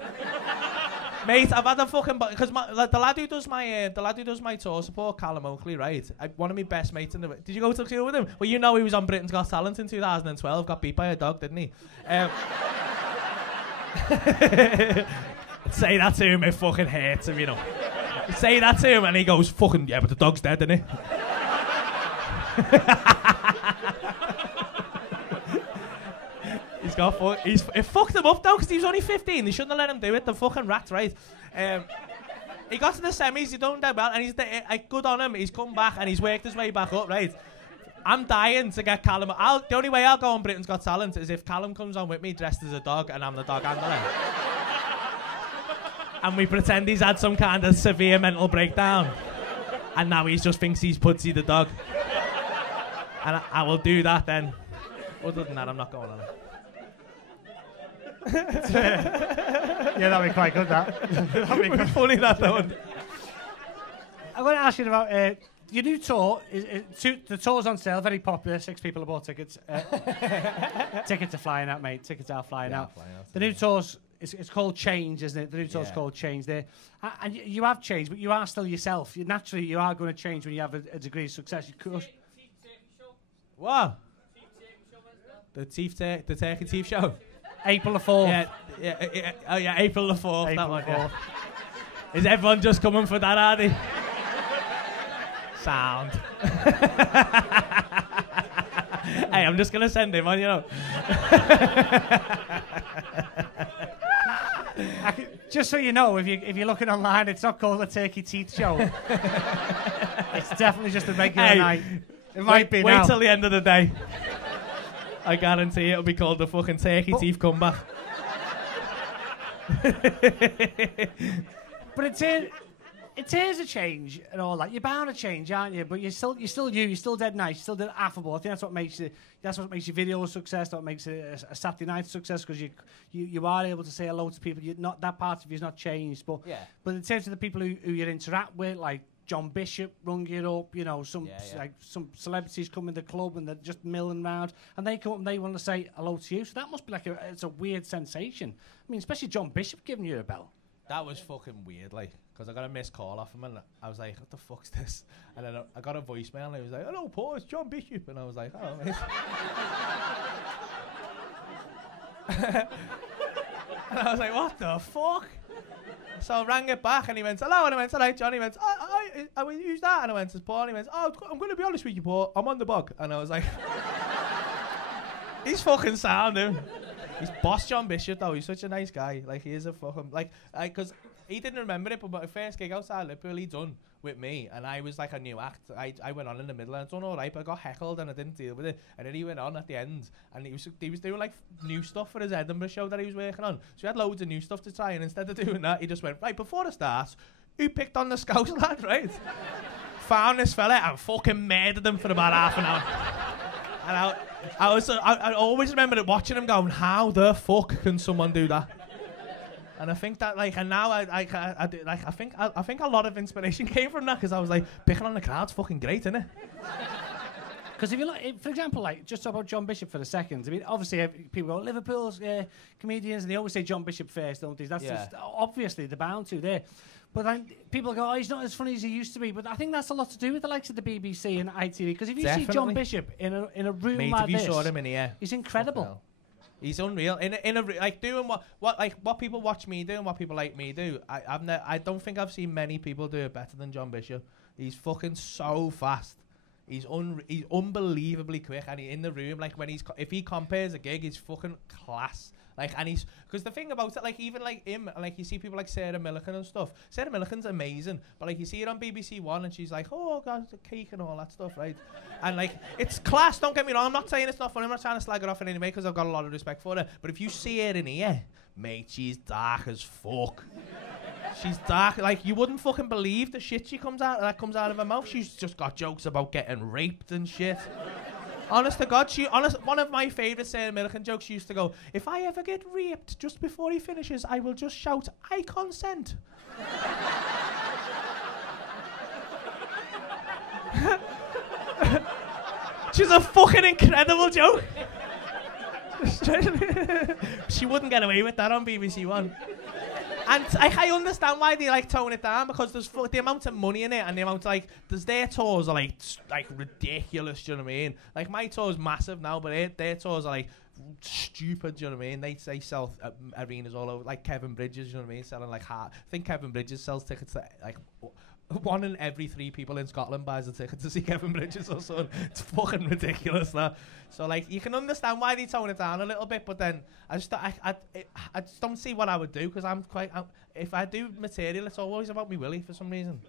Mate, I've had a fucking because the lad who does my tour support, Callum Oakley, right? One of my best mates in the. Did you go to the tour with him? Well, you know he was on Britain's Got Talent in 2012. Got beat by a dog, didn't he? Say that to him, it fucking hurts him, you know. Say that to him and he goes, fucking, yeah, but the dog's dead, isn't he? It fucked him up though, because he was only 15. They shouldn't have let him do it. The fucking rat, right? He got to the semis, he done that well, and he's good on him. He's come back and he's worked his way back up, right? I'm dying to get Callum. The only way I'll go on Britain's Got Talent is if Callum comes on with me dressed as a dog and I'm the dog handler. And we pretend he's had some kind of severe mental breakdown. And now he just thinks he's Pudsey the dog. And I will do that then. Other than that, I'm not going on it. Yeah, that'd be quite good, that. That'd be funny, that one. I'm going to ask you about your new tour. The tour's on sale, very popular. 6 people have bought tickets. Tickets are flying out, mate. Tickets are flying out. The new tour's it's called change, isn't it? The new talk's called change. There, and you have changed, but you are still yourself. Naturally, you are going to change when you have a degree of success. What? The Turkey Teeth Show. April the 4th. Yeah. Oh yeah, April the 4th. April that one. the 4th. Yeah. Is everyone just coming for that, are they? Sound. Hey, I'm just gonna send him on, you know. Just so you know, if you're looking online, it's not called the Turkey Teeth Show. It's definitely just a regular night. It might be now. Wait till the end of the day. I guarantee it'll be called the fucking Turkey Teeth Comeback. But it is a change and all that. You're bound to change, aren't you? But you're still you. You're still dead nice. You're still dead affable. I think that's what makes your video a success. That's what makes it a Saturday night success, because you are able to say hello to people. You're not, that part of you's not changed. But in terms of the people who you interact with, like John Bishop rung you up, you know, some celebrities come in the club and they're just milling around, and they come up and they want to say hello to you. So that must be like it's a weird sensation. I mean, especially John Bishop giving you a bell. That was fucking weird, like, because I got a missed call off him and I was like, what the fuck's this? And then I got a voicemail and he was like, hello, Paul, it's John Bishop. And I was like, oh, mate. And I was like, what the fuck? So I rang it back and he went, hello. And I went, all right, John. He went, I went, who's that? And I went, it's Paul. And he went, oh, I'm going to be honest with you, Paul. I'm on the bug. And I was like, he's fucking sound, dude. He's boss John Bishop, though. He's such a nice guy. Like, he is a fucking, like, because he didn't remember it, but my first gig outside Liverpool, he done with me, and I was like a new act. I went on in the middle, and I done all right, but I got heckled, and I didn't deal with it. And then he went on at the end, and he was doing like new stuff for his Edinburgh show that he was working on. So he had loads of new stuff to try, and instead of doing that, he just went, right, before it starts, who picked on the Scouse lad, right? Found this fella and fucking murdered him for about half an hour. And I always remember watching him going, how the fuck can someone do that? And I think that, like, and now I think a lot of inspiration came from that, because I was like, picking on the crowd's fucking great, isn't it? Because if you look, for example, like, just talk about John Bishop for a second. I mean, obviously, people go, Liverpool's comedians, and they always say John Bishop first, don't they? That's just, obviously, they're bound to there. But then people go, oh, he's not as funny as he used to be. But I think that's a lot to do with the likes of the BBC and ITV. Because if you see John Bishop in a room Mate, like if you this, saw him in here, he's incredible. He's unreal. In a like doing what people watch me do and what people like me do. I don't think I've seen many people do it better than John Bishop. He's fucking so fast. He's unbelievably quick, and in the room, like if he compares a gig, he's fucking class. Like, and he's, because the thing about it, like, even like him, like, you see people like Sarah Millican and stuff. Sarah Millican's amazing, but like, you see it on BBC One, and she's like, oh god, the cake and all that stuff, right? And like, it's class. Don't get me wrong. I'm not saying it's not funny. I'm not trying to slag her off in any way, because I've got a lot of respect for her. But if you see her in here, mate, she's dark as fuck. She's dark. Like, you wouldn't fucking believe the shit comes out of her mouth. She's just got jokes about getting raped and shit. Honest to God, one of my favourite Sarah Millican jokes, she used to go, if I ever get raped just before he finishes, I will just shout, I consent. She's a fucking incredible joke. She wouldn't get away with that on BBC One. And I understand why they like tone it down, because there's the amount of money in it, and the amount of, like, their tours are like ridiculous. Do you know what I mean? Like, my tour's massive now, but their tours are like stupid. Do you know what I mean? They sell arenas all over, like Kevin Bridges. Do you know what I mean? Selling like I think Kevin Bridges sells tickets to like 1 in every 3 people in Scotland buys a ticket to see Kevin Bridges or something. It's fucking ridiculous, that. So, like, you can understand why they tone it down a little bit, but then I just don't see what I would do, because if I do material, it's always about me Willie for some reason.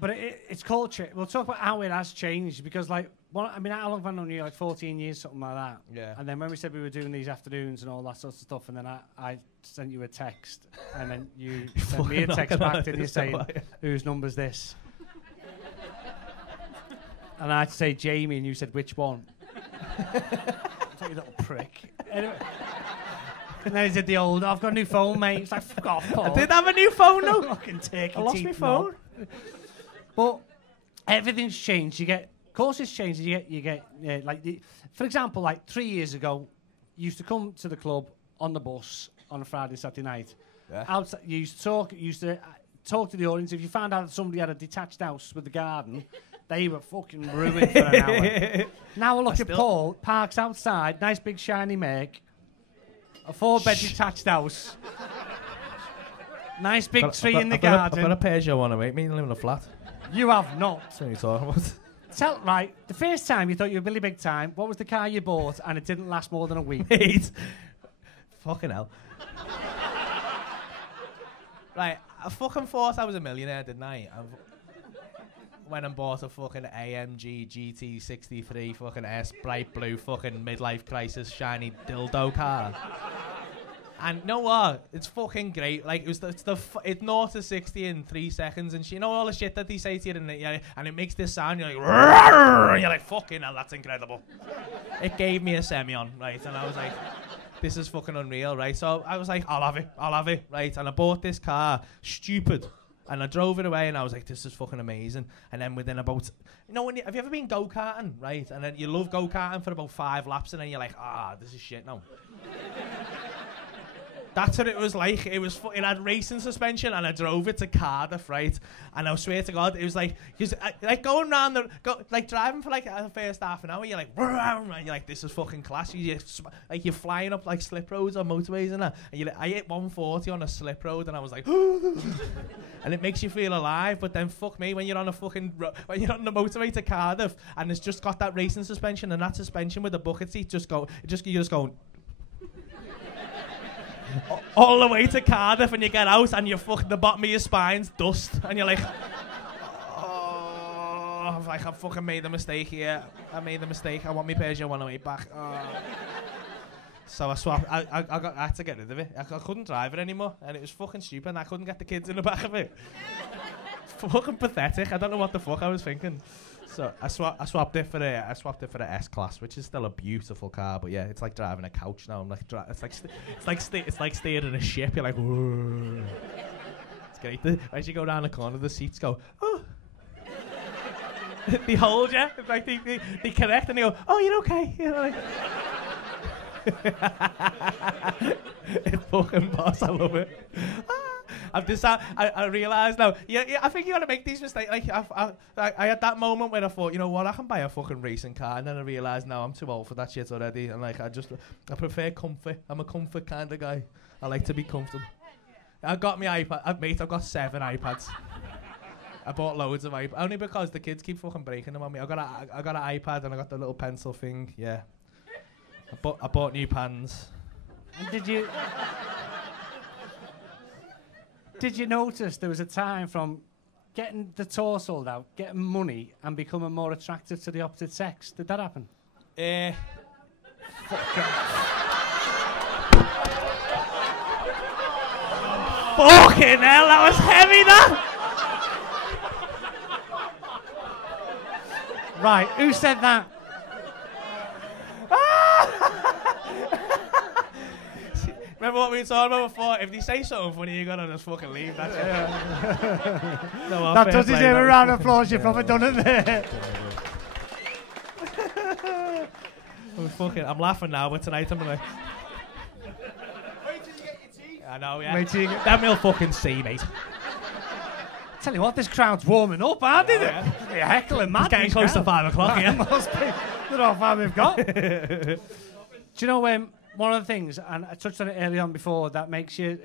But it's culture. We'll talk about how it has changed, because, like, I mean, how long have I known you? Like 14 years, something like that. Yeah. And then when we said we were doing these afternoons and all that sort of stuff, and then I sent you a text, and then you sent me a text back, didn't you, saying, whose number's this? And I had to say Jamie, and you said, which one? You little prick. Anyway. And then he did the old, I've got a new phone, mate. It's like, fuck off, Paul. I did have a new phone, though. Fucking take I lost my phone. But everything's changed. Courses change. You get like, for example, like 3 years ago, used to come to the club on the bus on a Friday, Saturday night. Yeah. Outside, you used to talk to the audience. If you found out that somebody had a detached house with a garden, they were fucking ruined for an hour. Now look at Paul, parks outside, nice big shiny make, a 4-bed detached house, nice big tree in the garden. I've got a Peugeot one, mate. Me live in a flat. You have not. That's what you're talking about. Right, the first time you thought you were really big time, what was the car you bought and it didn't last more than a week? Mate. Fucking hell. Right, I fucking thought I was a millionaire, didn't I? Went and bought a fucking AMG GT63 fucking S bright blue fucking midlife crisis shiny dildo car. And you know what? It's fucking great. Like it's 0 to 60 in 3 seconds, and you know all the shit that they say to you, and it makes this sound. You're like, and you're like, fucking hell, that's incredible. It gave me a semi-on, right? And I was like, this is fucking unreal, right? So I was like, I'll have it, right? And I bought this car, stupid, and I drove it away, and I was like, this is fucking amazing. And then within about, have you ever been go-karting, right? And then you love go-karting for about 5 laps, and then you're like, this is shit now. That's what it was like. It had racing suspension, and I drove it to Cardiff, right? And I swear to God, it was like going round driving for like the first half an hour. You're like, you're like, this is fucking class. You're flying up like slip roads on motorways and that. And I hit 140 on a slip road, and I was like, and it makes you feel alive. But then fuck me, when you're on the motorway to Cardiff, and it's just got that racing suspension, and that suspension with the bucket seat you're just going. All the way to Cardiff, and you get out, and the bottom of your spine's dust, and you're like, I fucking made a mistake here. I made a mistake. I want my Peugeot 108 back. So I swapped. I had to get rid of it. I couldn't drive it anymore, and it was fucking stupid. And I couldn't get the kids in the back of it. Fucking pathetic. I don't know what the fuck I was thinking. So I swapped it for the S-Class, which is still a beautiful car, but yeah, it's like driving a couch now. I'm like, it's like steering a ship. You're like, whoa. It's great. As you go down the corner, the seats go, oh. They hold you. It's like they connect and they go, oh, you're okay. You know, like it's fucking boss. I love it. I realised now. Yeah, I think you got to make these mistakes. Like I had that moment when I thought, you know what, I can buy a fucking racing car, and then I realised now I'm too old for that shit already. And like I prefer comfort. I'm a comfort kind of guy. I like to be comfortable. I got my iPad, mate. I've got 7 iPads. I bought loads of iPads only because the kids keep fucking breaking them on me. I got an iPad and I got the little pencil thing. Yeah. I bought new pans. And Did you notice there was a time from getting the tour sold out, getting money, and becoming more attractive to the opposite sex? Did that happen? Fucking hell, that was heavy, that! Right, who said that? Remember what we were talking about before? If they say something funny, you gotta just fucking leave. That's it. No, that does deserve a round of applause. You've probably done it there. I'm laughing now, but tonight I'm like. Wait till you get your teeth. I know, yeah. Wait till you get. Then we'll fucking see, mate. Tell you what, this crowd's warming up, aren't they? They're heckling mad. It's getting close to 5 o'clock, yeah. Must be. They're all far we've got. Do you know one of the things, and I touched on it earlier on before, that makes you,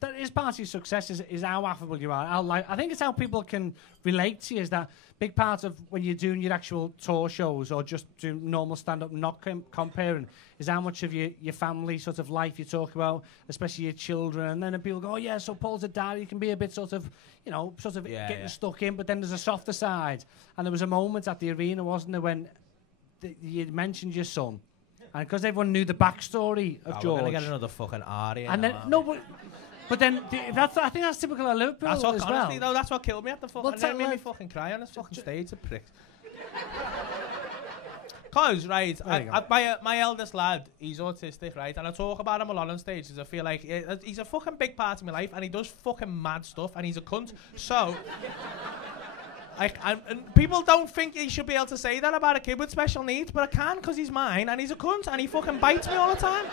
that is part of your success, is how affable you are. I think it's how people can relate to you, is that big part of when you're doing your actual tour shows or just doing normal stand-up, not comparing, is how much of your family sort of life you talk about, especially your children. And then people go, oh yeah, so Paul's a dad, he can be a bit sort of, getting stuck in, but then there's a softer side. And there was a moment at the arena, wasn't there, when you mentioned your son. And because everyone knew the backstory of George. We're going to get another fucking Ari. And then, but then, I think that's typical of Liverpool as well. Honestly, though, that's what killed me at the fucking... It made me fucking cry on this fucking stage, a prick. Because, right, my eldest lad, he's autistic, right? And I talk about him a lot on stage because I feel like he's a fucking big part of my life and he does fucking mad stuff and he's a cunt. So... And people don't think you should be able to say that about a kid with special needs, but I can because he's mine and he's a cunt and he fucking bites me all the time.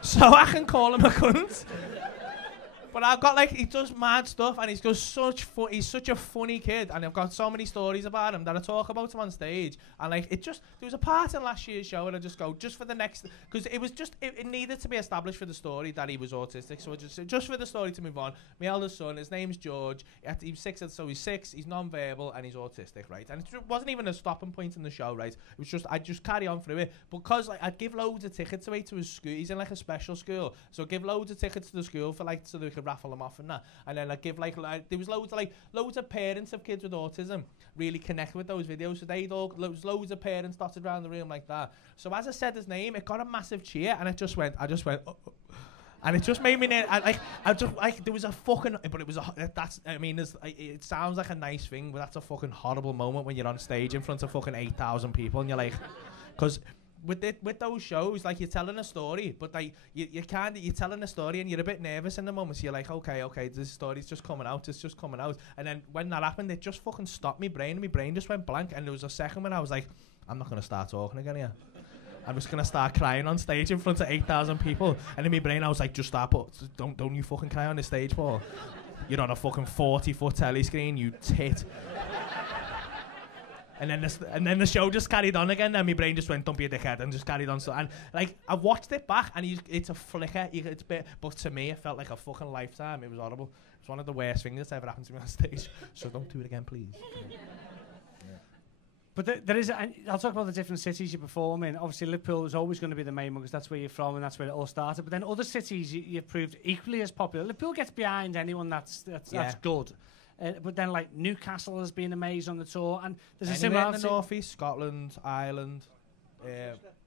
So I can call him a cunt. But I've got like, he does mad stuff and he's just he's such a funny kid, and I've got so many stories about him that I talk about him on stage. And like, there was a part in last year's show and I just go, just for the next, because it was just, it needed to be established for the story that he was autistic. So just for the story to move on, my eldest son, his name's George, he's 6, so he's 6, he's non-verbal and he's autistic, right? And it wasn't even a stopping point in the show, right? It was just, I'd just carry on through it, because like, I'd give loads of tickets away to his school. He's in like a special school, so I'd give loads of tickets to the school for like, so they could raffle them off and that. And then I'd give like there was loads of parents of kids with autism really connect with those videos, so they'd all, loads of parents dotted around the room like that. So as I said his name, it got a massive cheer, and I just went oh. And it just made me there was a fucking, but it was it sounds like a nice thing, but that's a fucking horrible moment when you're on stage in front of fucking 8,000 people and you're like, because with those shows, like, you're telling a story, but like you're telling a story and you're a bit nervous in the moment, so you're like, okay, this story's just coming out, it's just coming out. And then when that happened, it just fucking stopped my brain just went blank, and there was a second when I was like, I'm not gonna start talking again here. I'm just gonna start crying on stage in front of 8,000 people. And in my brain I was like, just start, don't you fucking cry on the stage, Paul. You're on a fucking 40-foot telly screen, you tit. And then the show just carried on again, and my brain just went, don't be a dickhead, and just carried on. So, and like, I watched it back, and it's a flicker, but to me it felt like a fucking lifetime. It was horrible. It's one of the worst things that's ever happened to me on stage. So don't do it again, please. But there is, and I'll talk about the different cities you perform in. Obviously, Liverpool is always going to be the main one because that's where you're from and that's where it all started. But then other cities you've proved equally as popular. Liverpool gets behind anyone that's good. But then, like, Newcastle has been amazing on the tour, and there's a similarity in the North East, Scotland, Ireland,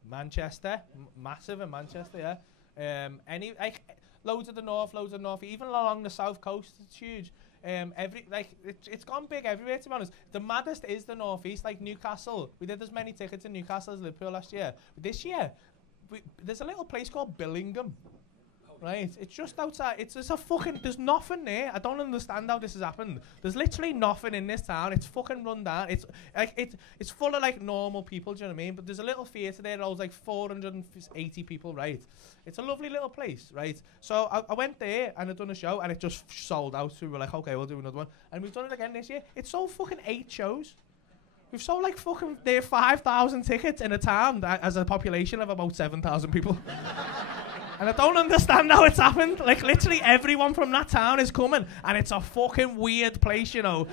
Manchester, massive in Manchester, yeah. Loads of the north, even along the south coast, it's huge. It's gone big everywhere, to be honest. The maddest is the North East, like Newcastle. We did as many tickets in Newcastle as Liverpool last year. But this year, there's a little place called Billingham. Right, it's just outside. There's nothing there. I don't understand how this has happened. There's literally nothing in this town. It's fucking run down. It's full of like normal people. Do you know what I mean? But there's a little theatre there that holds like 480 people. Right, it's a lovely little place. Right, so I went there and I'd done a show and it just sold out. So we were like, okay, we'll do another one, and we've done it again this year. It's sold fucking 8 shows. We've sold like fucking 5,000 tickets in a town that has a population of about 7,000 people. And I don't understand how it's happened. Like, literally everyone from that town is coming, and it's a fucking weird place, you know.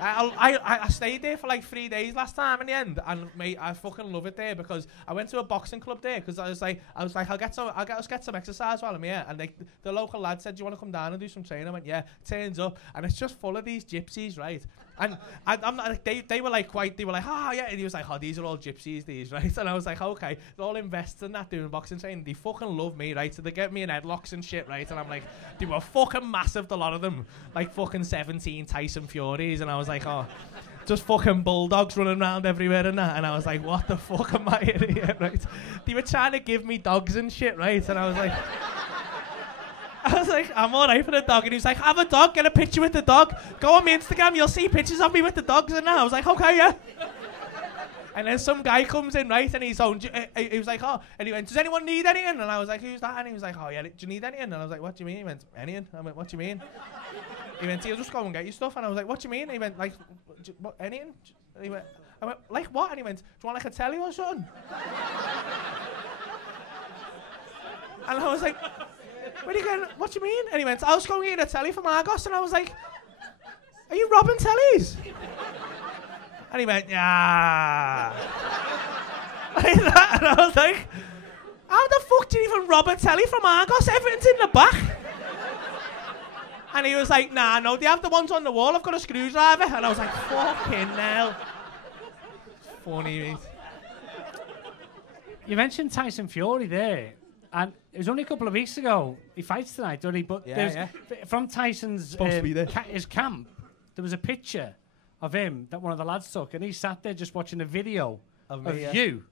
I stayed there for like 3 days last time in the end, and mate, I fucking love it there because I went to a boxing club there because I was like, I'll get some exercise while I'm here, and like the local lad said, do you want to come down and do some training? I went, yeah. Turns up, and it's just full of these gypsies, right? And I'm not, like, they were like, yeah, and he was like, oh, these are all gypsies, these, right? And I was like, okay, they're all invested in that, doing boxing training. They fucking love me, right? So they get me in headlocks and shit, right? And I'm like, they were fucking massive, a lot of them, like fucking 17 Tyson Furies, and I was like, oh, just fucking bulldogs running around everywhere and that. And I was like, what the fuck am I in here, right? They were trying to give me dogs and shit, right? And I was like, I'm alright for the dog. And he was like, have a dog, get a picture with the dog. Go on my Instagram, you'll see pictures of me with the dogs and that. I was like, okay, yeah. And then some guy comes in, right, and he was like, oh, and he went, does anyone need anything? And I was like, who's that? And he was like, oh, yeah, do you need anything? And I was like, what do you mean? He went, anything? I went, what do you mean? He went, you'll just go and get your stuff. And I was like, what do you mean? And he went, like, what, anything? And he went, I went, like what? And he went, do you want like a telly or something? And I was like, where are you going? What do you mean? And he went, I was going to get a telly from Argos. And I was like, are you robbing tellies? And he went, yeah. Like that. And I was like, how the fuck do you even rob a telly from Argos? Everything's in the back. And he was like, nah, no, they have the ones on the wall. I've got a screwdriver. And I was like, fucking hell. Funny, mate. You mentioned Tyson Fury there. And it was only a couple of weeks ago. He fights tonight, doesn't he? But from Tyson's his camp, there was a picture of him that one of the lads took, and he sat there just watching a video of you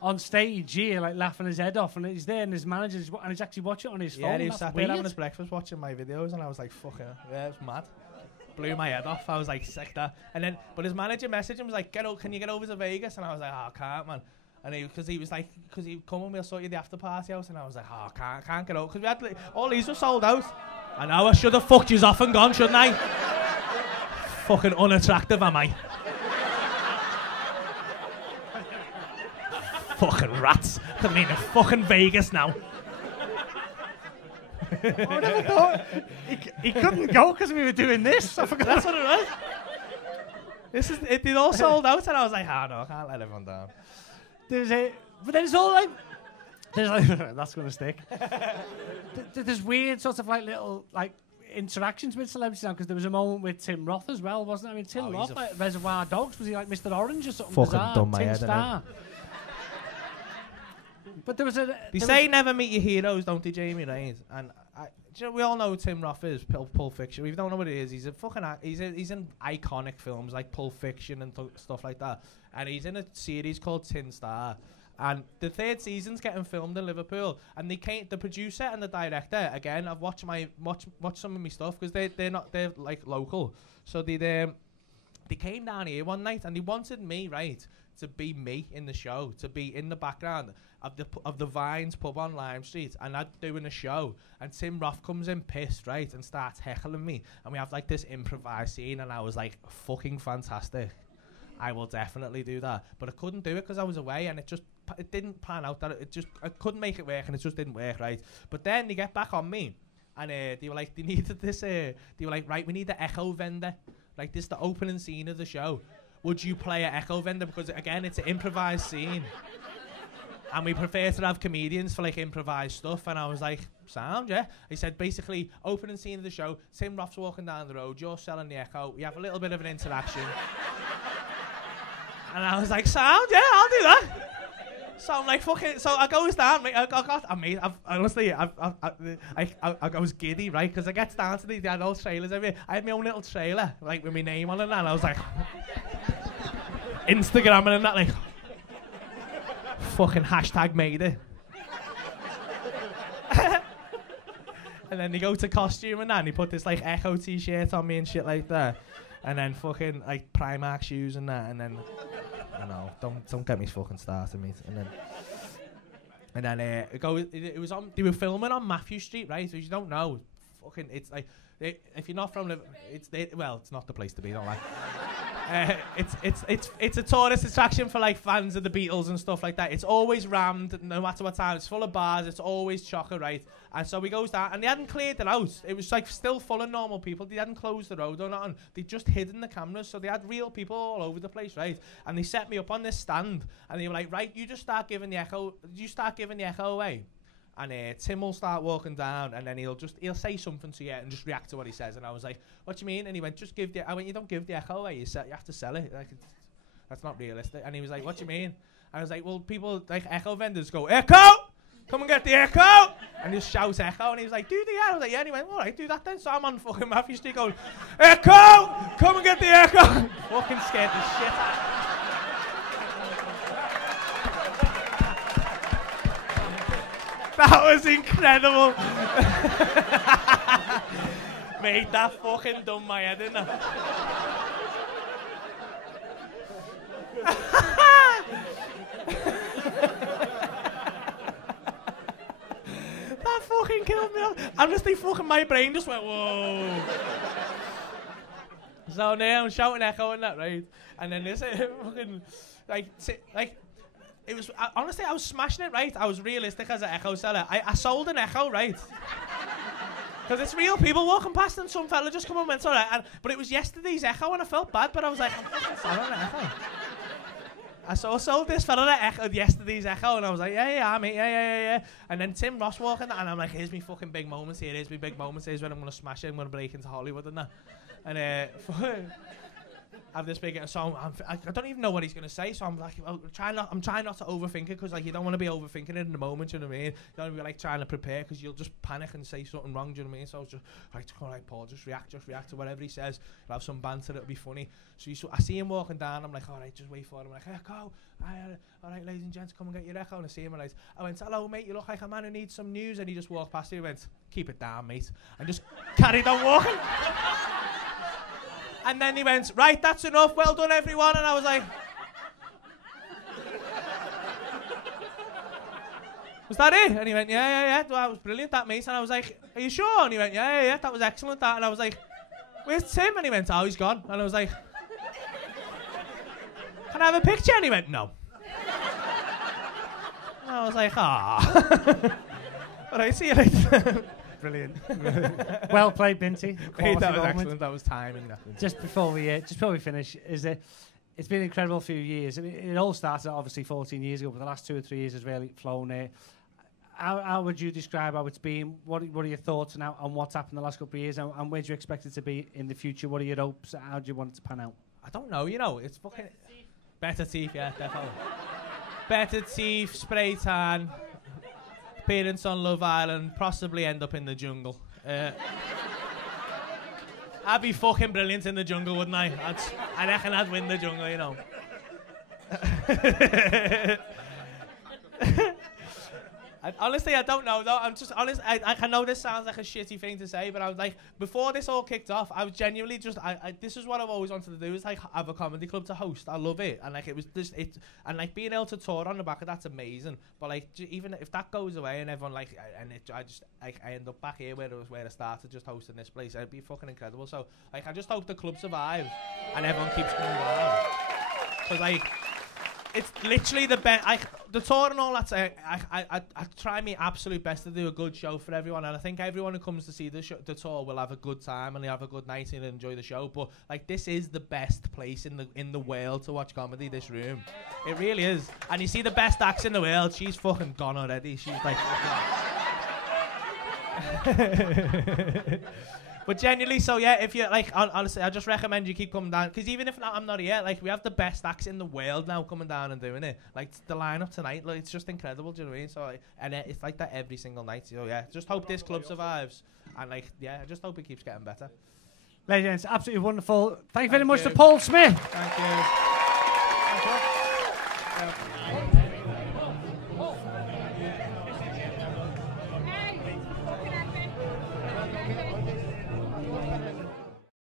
on stage here, like laughing his head off, and he's there, and his manager's and he's actually watching it on his phone. Yeah, he was sat there having his breakfast, watching my videos, and I was like, "Fuck it, yeah, it's mad." blew my head off. I was like, sick that. And then, but his manager messaged him, was like, can you get over to Vegas? And I was like, oh, I can't, man. And because he was like, because he'd come and we'll sort you the after party house. And I was like, oh, I can't get over. Because we had, like, all these were sold out. I know I should have fucked yous off and gone, shouldn't I? Fucking unattractive, am I? Fucking rats. I mean, in fucking Vegas now. I never thought he couldn't go because we were doing this. I forgot. That's what it was. It all sold out, and I was like, oh no, I can't let everyone down. But then it's all like, that's gonna stick. There's weird sort of like little like interactions with celebrities now, because there was a moment with Tim Roth as well, wasn't it? I mean, Tim Roth, like Reservoir Dogs, was he like Mr. Orange or something? Fucking bizarre? done my Tin head, Star. But there was a. They say never meet your heroes, don't they, Jamie? Right? And do you know, we all know who Tim Roth is, Pulp Fiction. We don't know what it is. He's a fucking. He's in iconic films like Pulp Fiction and stuff like that. And he's in a series called Tin Star. And the 3rd season's getting filmed in Liverpool. And the producer and the director, again, I've watched some of my stuff because they're like local. So they came down here one night and they wanted me, right, to be me in the show, to be in the background of the Vines pub on Lime Street, and I'm doing a show, and Tim Roth comes in pissed, right, and starts heckling me, and we have like this improvised scene, and I was like, fucking fantastic. I will definitely do that, but I couldn't do it because I was away, and it didn't pan out. That I couldn't make it work, and it just didn't work, right. But then they get back on me, and they were like, they needed this. They were like, right, we need the echo vendor. Like, this is the opening scene of the show. Would you play an echo vendor? Because again, it's an improvised scene, and we prefer to have comedians for like improvised stuff. And I was like, sound, yeah. He said, basically, opening scene of the show. Tim Roth's walking down the road. You're selling the echo. We have a little bit of an interaction. And I was like, sound, yeah, I'll do that. So I'm like, fucking. So I goes down, mate. I was giddy, right? Because I get down to the adult trailers everywhere. I had my own little trailer, like with my name on it, and I was like, Instagramming and that, like, fucking hashtag made it. And then they go to costume and that, and they put this like Echo t-shirt on me and shit like that. And then fucking like Primark shoes and that, and then I know, don't get me fucking started, mate. And then it was on. They were filming on Matthew Street, right? So you don't know, fucking, it's like if you're not from Liverpool, it's not the place to be, don't lie. It's a tourist attraction for like fans of the Beatles and stuff like that. It's always rammed, no matter what time. It's full of bars. It's always chocker, right? And so we goes down, and they hadn't cleared it out. It was like still full of normal people. They hadn't closed the road or nothing. They just hidden the cameras, so they had real people all over the place, right? And they set me up on this stand, and they were like, right, you just start giving the echo. You start giving the echo away. And Tim will start walking down, and then he'll say something to you and just react to what he says. And I was like, what do you mean? And he went, I went, you don't give the echo away, you have to sell it. Like, that's not realistic. And he was like, what do you mean? I was like, well, people, like, echo vendors go, echo! Come and get the echo! And just shout echo, and he was like, do the echo. I was like, yeah, and he went, all right, do that then. So I'm on fucking Matthew Street going, echo! Come and get the echo! Fucking scared the shit out of me. That was incredible. Mate, that fucking done my head in. That fucking killed me. Honestly, fucking my brain just went, whoa. So now I'm shouting echo and that, right? And then this fucking, like, it was, honestly, I was smashing it, right? I was realistic as an echo seller. I sold an echo, right? Because it's real people walking past, and some fella just come and went, all right. But it was yesterday's echo, and I felt bad, but I was like, I'm fucking selling an echo. I sold this fella an echo, yesterday's echo, and I was like, yeah, mate, yeah. And then Tim Ross walking, and I'm like, here's me fucking big moments here, here's me big moments, here's when I'm going to smash it, I'm going to break into Hollywood and that. And I have this big, so I don't even know what he's gonna say. So I'm like, well, I'm trying not to overthink it, because like you don't want to be overthinking it in the moment. You know what I mean? You don't want to be like trying to prepare, because you'll just panic and say something wrong. Do you know what I mean? So I was just like, Paul, just react to whatever he says. We'll have some banter. It'll be funny. So I see him walking down. I'm like, all right, just wait for him. I'm like, echo. All right, ladies and gents, come and get your echo. And I see him, and I went, hello, mate. You look like a man who needs some news. And he just walked past me. He went, keep it down, mate, and just carried on walking. And then he went, right, that's enough, well done everyone. And I was like, was that it? And he went, yeah, that was brilliant, that, mate. And I was like, are you sure? And he went, yeah, that was excellent, that. And I was like, where's Tim? And he went, oh, he's gone. And I was like, can I have a picture? And he went, no. And I was like, ah. All right, see you later. Brilliant. Well played, Binty. Hey, that was excellent. That was timing. Just before we finish, it's been an incredible few years. I mean, it all started obviously 14 years ago, but the last 2 or 3 years has really flown. How would you describe how it's been? What are your thoughts on what's happened the last couple of years, and where do you expect it to be in the future? What are your hopes? How do you want it to pan out? I don't know. You know, it's fucking better teeth. Yeah, definitely. Better teeth, spray tan, appearance on Love Island, possibly end up in the jungle. I'd be fucking brilliant in the jungle, wouldn't I? I reckon I'd win the jungle, you know. Honestly, I don't know though. I'm just honest. I know this sounds like a shitty thing to say, but I was like, before this all kicked off, I was genuinely just. This is what I've always wanted to do, is like have a comedy club to host. I love it, and like it was just it, and like being able to tour on the back of that's amazing. But like even if that goes away and everyone like, I end up back here where I started, just hosting this place, it'd be fucking incredible. So like I just hope the club survives and everyone keeps coming down, because like. It's literally the best. The tour and all that. I try my absolute best to do a good show for everyone, and I think everyone who comes to see the tour will have a good time and they have a good night and enjoy the show. But like, this is the best place in the world to watch comedy. This room, it really is. And you see the best acts in the world. She's fucking gone already. She's like. But genuinely, so yeah, if you like, honestly, I just recommend you keep coming down, because even if I'm not here, like we have the best acts in the world now coming down and doing it. Like the lineup tonight, like it's just incredible. Do you know what I mean? So like, and it's like that every single night. So yeah, just hope this club survives, and like yeah, I just hope it keeps getting better. Legends, absolutely wonderful. Thank you very much to Paul Smith. Thank you.